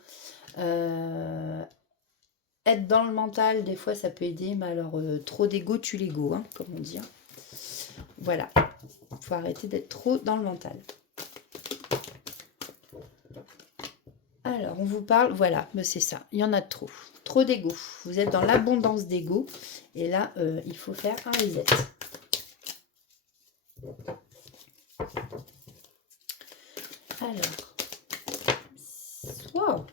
Être dans le mental, des fois, ça peut aider, mais alors, trop d'ego tue l'ego, hein, comme on dit. Voilà, il faut arrêter d'être trop dans le mental. Alors, on vous parle, voilà, ben c'est ça, il y en a trop. Trop d'ego. Vous êtes dans l'abondance d'ego. Et là, il faut faire un reset. Alors, wow.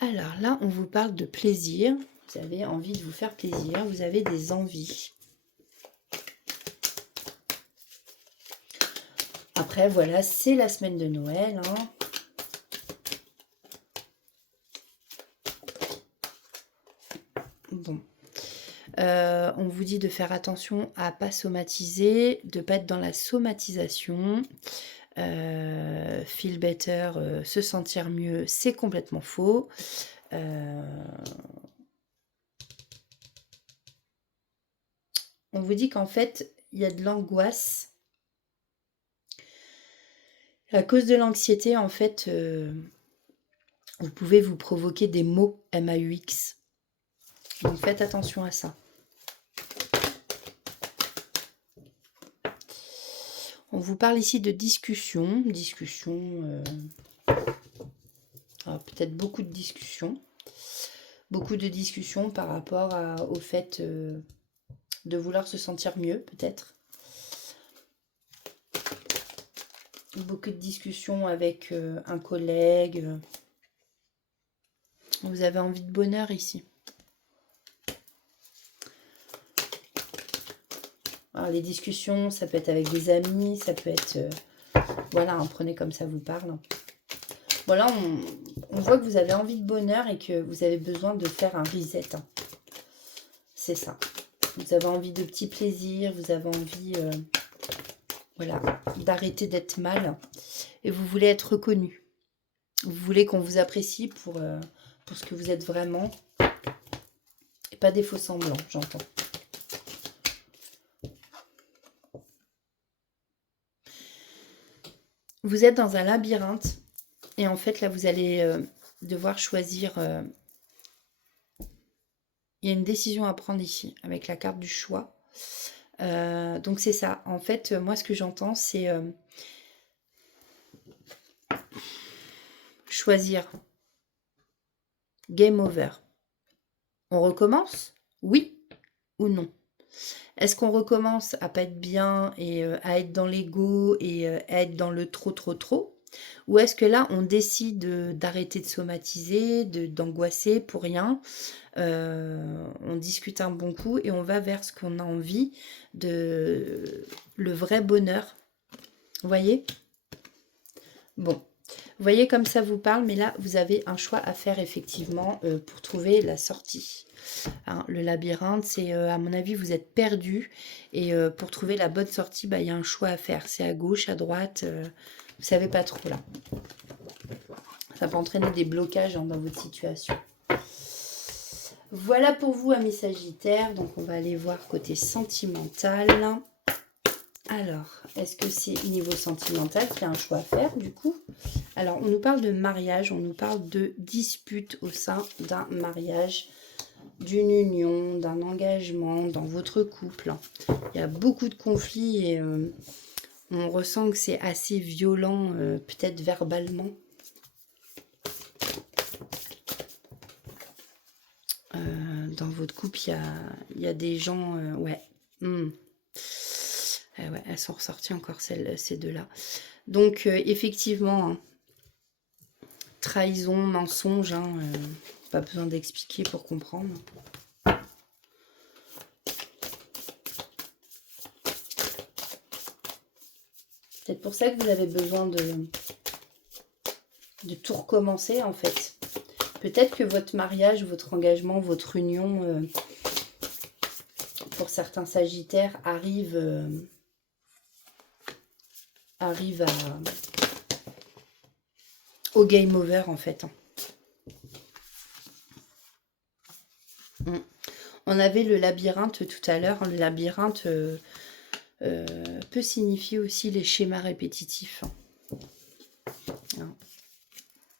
Alors là, on vous parle de plaisir. Vous avez envie de vous faire plaisir. Vous avez des envies. Après, voilà, c'est la semaine de Noël. Hein. Bon. On vous dit de faire attention à ne pas somatiser, de ne pas être dans la somatisation. Feel better, se sentir mieux, c'est complètement faux. On vous dit qu'en fait, il y a de l'angoisse. À cause de l'anxiété, en fait, vous pouvez vous provoquer des maux MAUX. Donc faites attention à ça. On vous parle ici de discussion. Peut-être beaucoup de discussions. Beaucoup de discussions par rapport au fait de vouloir se sentir mieux, peut-être. Beaucoup de discussions avec un collègue. Vous avez envie de bonheur ici. Alors, les discussions, ça peut être avec des amis, ça peut être... voilà, hein, prenez comme ça vous parle. Voilà, on voit que vous avez envie de bonheur et que vous avez besoin de faire un reset. Hein. C'est ça. Vous avez envie de petits plaisirs, vous avez envie voilà, d'arrêter d'être mal. Et vous voulez être reconnu. Vous voulez qu'on vous apprécie pour ce que vous êtes vraiment. Et pas des faux semblants, j'entends. Vous êtes dans un labyrinthe. Et en fait, là, vous allez devoir choisir... il y a une décision à prendre ici, avec la carte du choix. Donc, c'est ça. En fait, moi, ce que j'entends, c'est choisir. Game over. On recommence? Oui ou non? Est-ce qu'on recommence à pas être bien et à être dans l'ego et à être dans le trop? Ou est-ce que là, on décide d'arrêter de somatiser, d'angoisser pour rien? On discute un bon coup et on va vers ce qu'on a envie, le vrai bonheur. Vous voyez? Bon. Vous voyez comme ça vous parle, mais là, vous avez un choix à faire effectivement pour trouver la sortie. Hein, le labyrinthe, c'est, à mon avis, vous êtes perdu. Et pour trouver la bonne sortie, bah, il y a un choix à faire. C'est à gauche, à droite, vous ne savez pas trop là. Ça peut entraîner des blocages hein, dans votre situation. Voilà pour vous, amis Sagittaires. Donc, on va aller voir côté sentimental. Alors, est-ce que c'est niveau sentimental qu'il y a un choix à faire du coup? Alors, on nous parle de mariage, on nous parle de dispute au sein d'un mariage, d'une union, d'un engagement dans votre couple. Il y a beaucoup de conflits et on ressent que c'est assez violent, peut-être verbalement. Dans votre couple, il y a des gens... ouais. Ouais, elles sont ressorties encore ces deux-là. Donc, effectivement, hein, trahison, mensonge, hein, pas besoin d'expliquer pour comprendre. C'est pour ça que vous avez besoin de tout recommencer, en fait. Peut-être que votre mariage, votre engagement, votre union, pour certains Sagittaires, arrive au game over, en fait. On avait le labyrinthe tout à l'heure. Le labyrinthe peut signifier aussi les schémas répétitifs.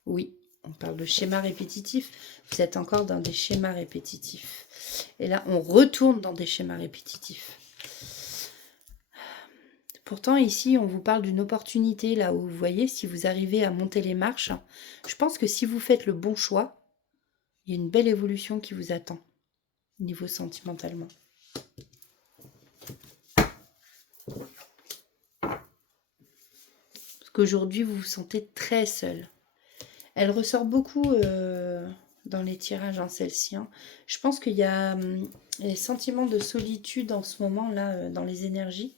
Oui, on parle de schémas répétitifs. Vous êtes encore dans des schémas répétitifs. Et là, on retourne dans des schémas répétitifs. Pourtant, ici, on vous parle d'une opportunité, là où vous voyez, si vous arrivez à monter les marches, je pense que si vous faites le bon choix, il y a une belle évolution qui vous attend, niveau sentimentalement. Parce qu'aujourd'hui, vous vous sentez très seul. Elle ressort beaucoup dans les tirages, hein, celle-ci. Hein. Je pense qu'il y a les sentiments de solitude en ce moment-là, dans les énergies.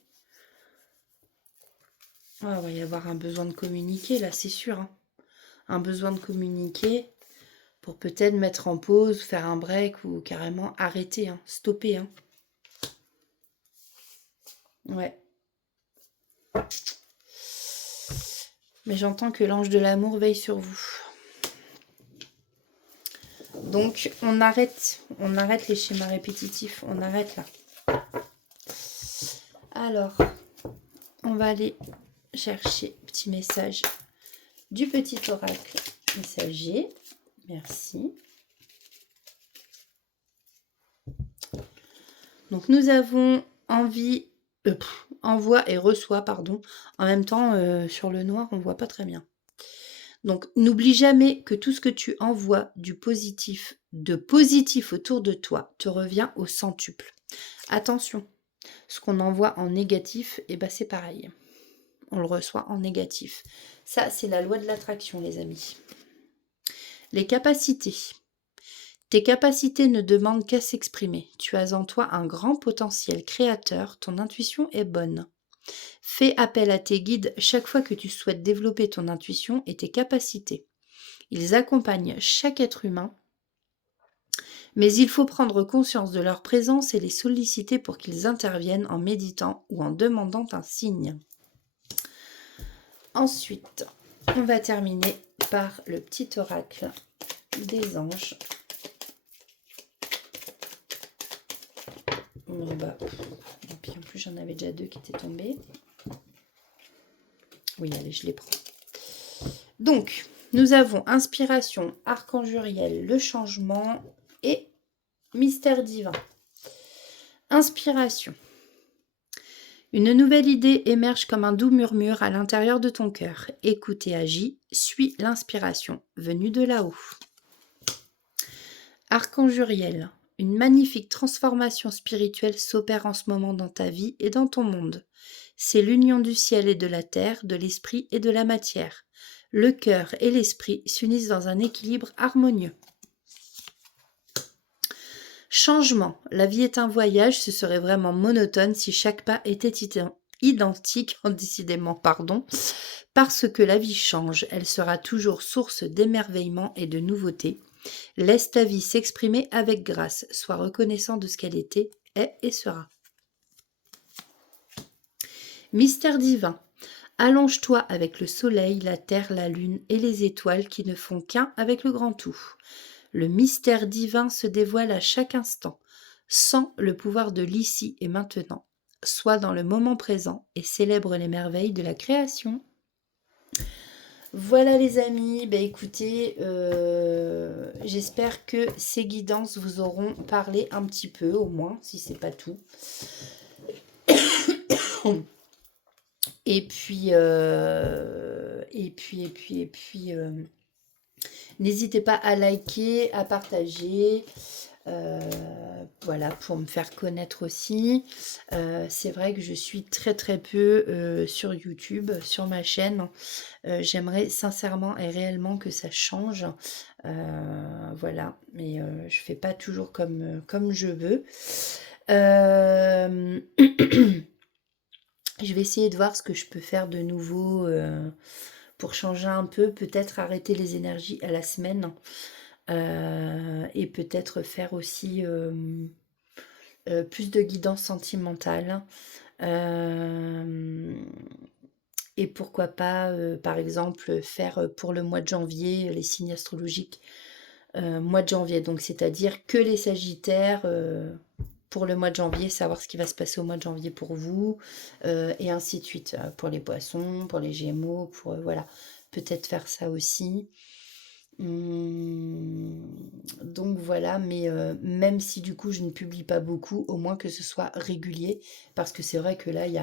Ah, il va y avoir un besoin de communiquer, là, c'est sûr. Hein. Un besoin de communiquer pour peut-être mettre en pause, faire un break ou carrément arrêter, hein, stopper. Hein. Ouais. Mais j'entends que l'ange de l'amour veille sur vous. Donc, on arrête les schémas répétitifs. On arrête là. Alors, on va aller chercher petit message du petit oracle messager. Merci. Donc, nous avons envoie et reçoit, pardon. En même temps, sur le noir, on ne voit pas très bien. Donc, n'oublie jamais que tout ce que tu envoies de positif autour de toi te revient au centuple. Attention, ce qu'on envoie en négatif, c'est pareil. On le reçoit en négatif. Ça, c'est la loi de l'attraction, les amis. Les capacités. Tes capacités ne demandent qu'à s'exprimer. Tu as en toi un grand potentiel créateur. Ton intuition est bonne. Fais appel à tes guides chaque fois que tu souhaites développer ton intuition et tes capacités. Ils accompagnent chaque être humain, mais il faut prendre conscience de leur présence et les solliciter pour qu'ils interviennent en méditant ou en demandant un signe. Ensuite, on va terminer par le petit oracle des anges. Et puis en plus, j'en avais déjà 2 qui étaient tombés. Oui, allez, je les prends. Donc, nous avons inspiration, archange Uriel, le changement et mystère divin. Inspiration. Une nouvelle idée émerge comme un doux murmure à l'intérieur de ton cœur. Écoute et agis, suis l'inspiration venue de là-haut. Archange Uriel. Une magnifique transformation spirituelle s'opère en ce moment dans ta vie et dans ton monde. C'est l'union du ciel et de la terre, de l'esprit et de la matière. Le cœur et l'esprit s'unissent dans un équilibre harmonieux. Changement. La vie est un voyage, ce serait vraiment monotone si chaque pas était identique, décidément, parce que la vie change, elle sera toujours source d'émerveillement et de nouveautés. Laisse ta vie s'exprimer avec grâce, sois reconnaissant de ce qu'elle était, est et sera. Mystère divin. Allonge-toi avec le soleil, la terre, la lune et les étoiles qui ne font qu'un avec le grand tout. Le mystère divin se dévoile à chaque instant. Sens le pouvoir de l'ici et maintenant. Sois dans le moment présent et célèbre les merveilles de la création. Voilà les amis, écoutez, j'espère que ces guidances vous auront parlé un petit peu, au moins, si c'est pas tout. Et puis, n'hésitez pas à liker, à partager, voilà, pour me faire connaître aussi. C'est vrai que je suis très très peu sur YouTube, sur ma chaîne. J'aimerais sincèrement et réellement que ça change. Voilà, mais je fais pas toujours comme je veux. Je vais essayer de voir ce que je peux faire de nouveau pour changer un peu, peut-être arrêter les énergies à la semaine et peut-être faire aussi plus de guidance sentimentale. Et pourquoi pas, par exemple, faire pour le mois de janvier les signes astrologiques mois de janvier. Donc, c'est-à-dire que les Sagittaires pour le mois de janvier, savoir ce qui va se passer au mois de janvier pour vous, et ainsi de suite. Pour les Poissons, pour les Gémeaux, pour voilà, peut-être faire ça aussi. Donc voilà, mais même si du coup je ne publie pas beaucoup, au moins que ce soit régulier, parce que c'est vrai que là, il y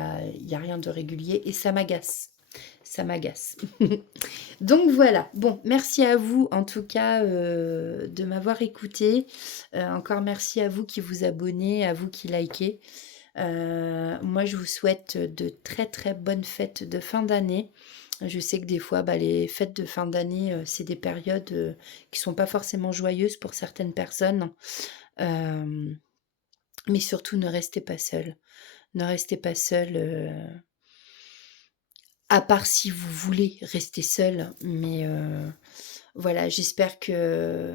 a rien de régulier et ça m'agace. Ça m'agace. Donc voilà. Bon, merci à vous en tout cas de m'avoir écouté. Encore merci à vous qui vous abonnez, à vous qui likez. Moi, je vous souhaite de très très bonnes fêtes de fin d'année. Je sais que des fois, bah, les fêtes de fin d'année, c'est des périodes qui sont pas forcément joyeuses pour certaines personnes. Euh, mais surtout, ne restez pas seul. Ne restez pas seul, à part si vous voulez rester seul. Mais voilà, j'espère que...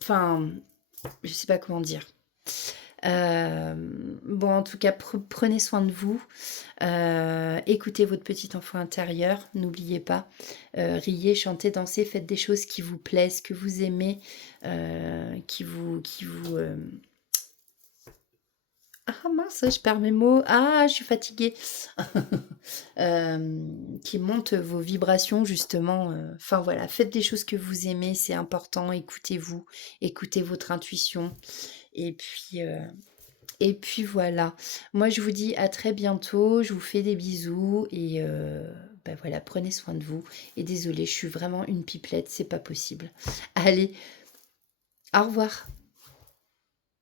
Enfin, je sais pas comment dire. Bon, en tout cas, prenez soin de vous. Écoutez votre petit enfant intérieur. N'oubliez pas. Riez, chantez, dansez, faites des choses qui vous plaisent, que vous aimez, Ah mince, je perds mes mots. Ah, je suis fatiguée. Qui montent vos vibrations, justement. Enfin voilà, faites des choses que vous aimez, c'est important. Écoutez-vous, écoutez votre intuition. Et puis voilà. Moi, je vous dis à très bientôt. Je vous fais des bisous et bah voilà, prenez soin de vous. Et désolée, je suis vraiment une pipelette, c'est pas possible. Allez, au revoir.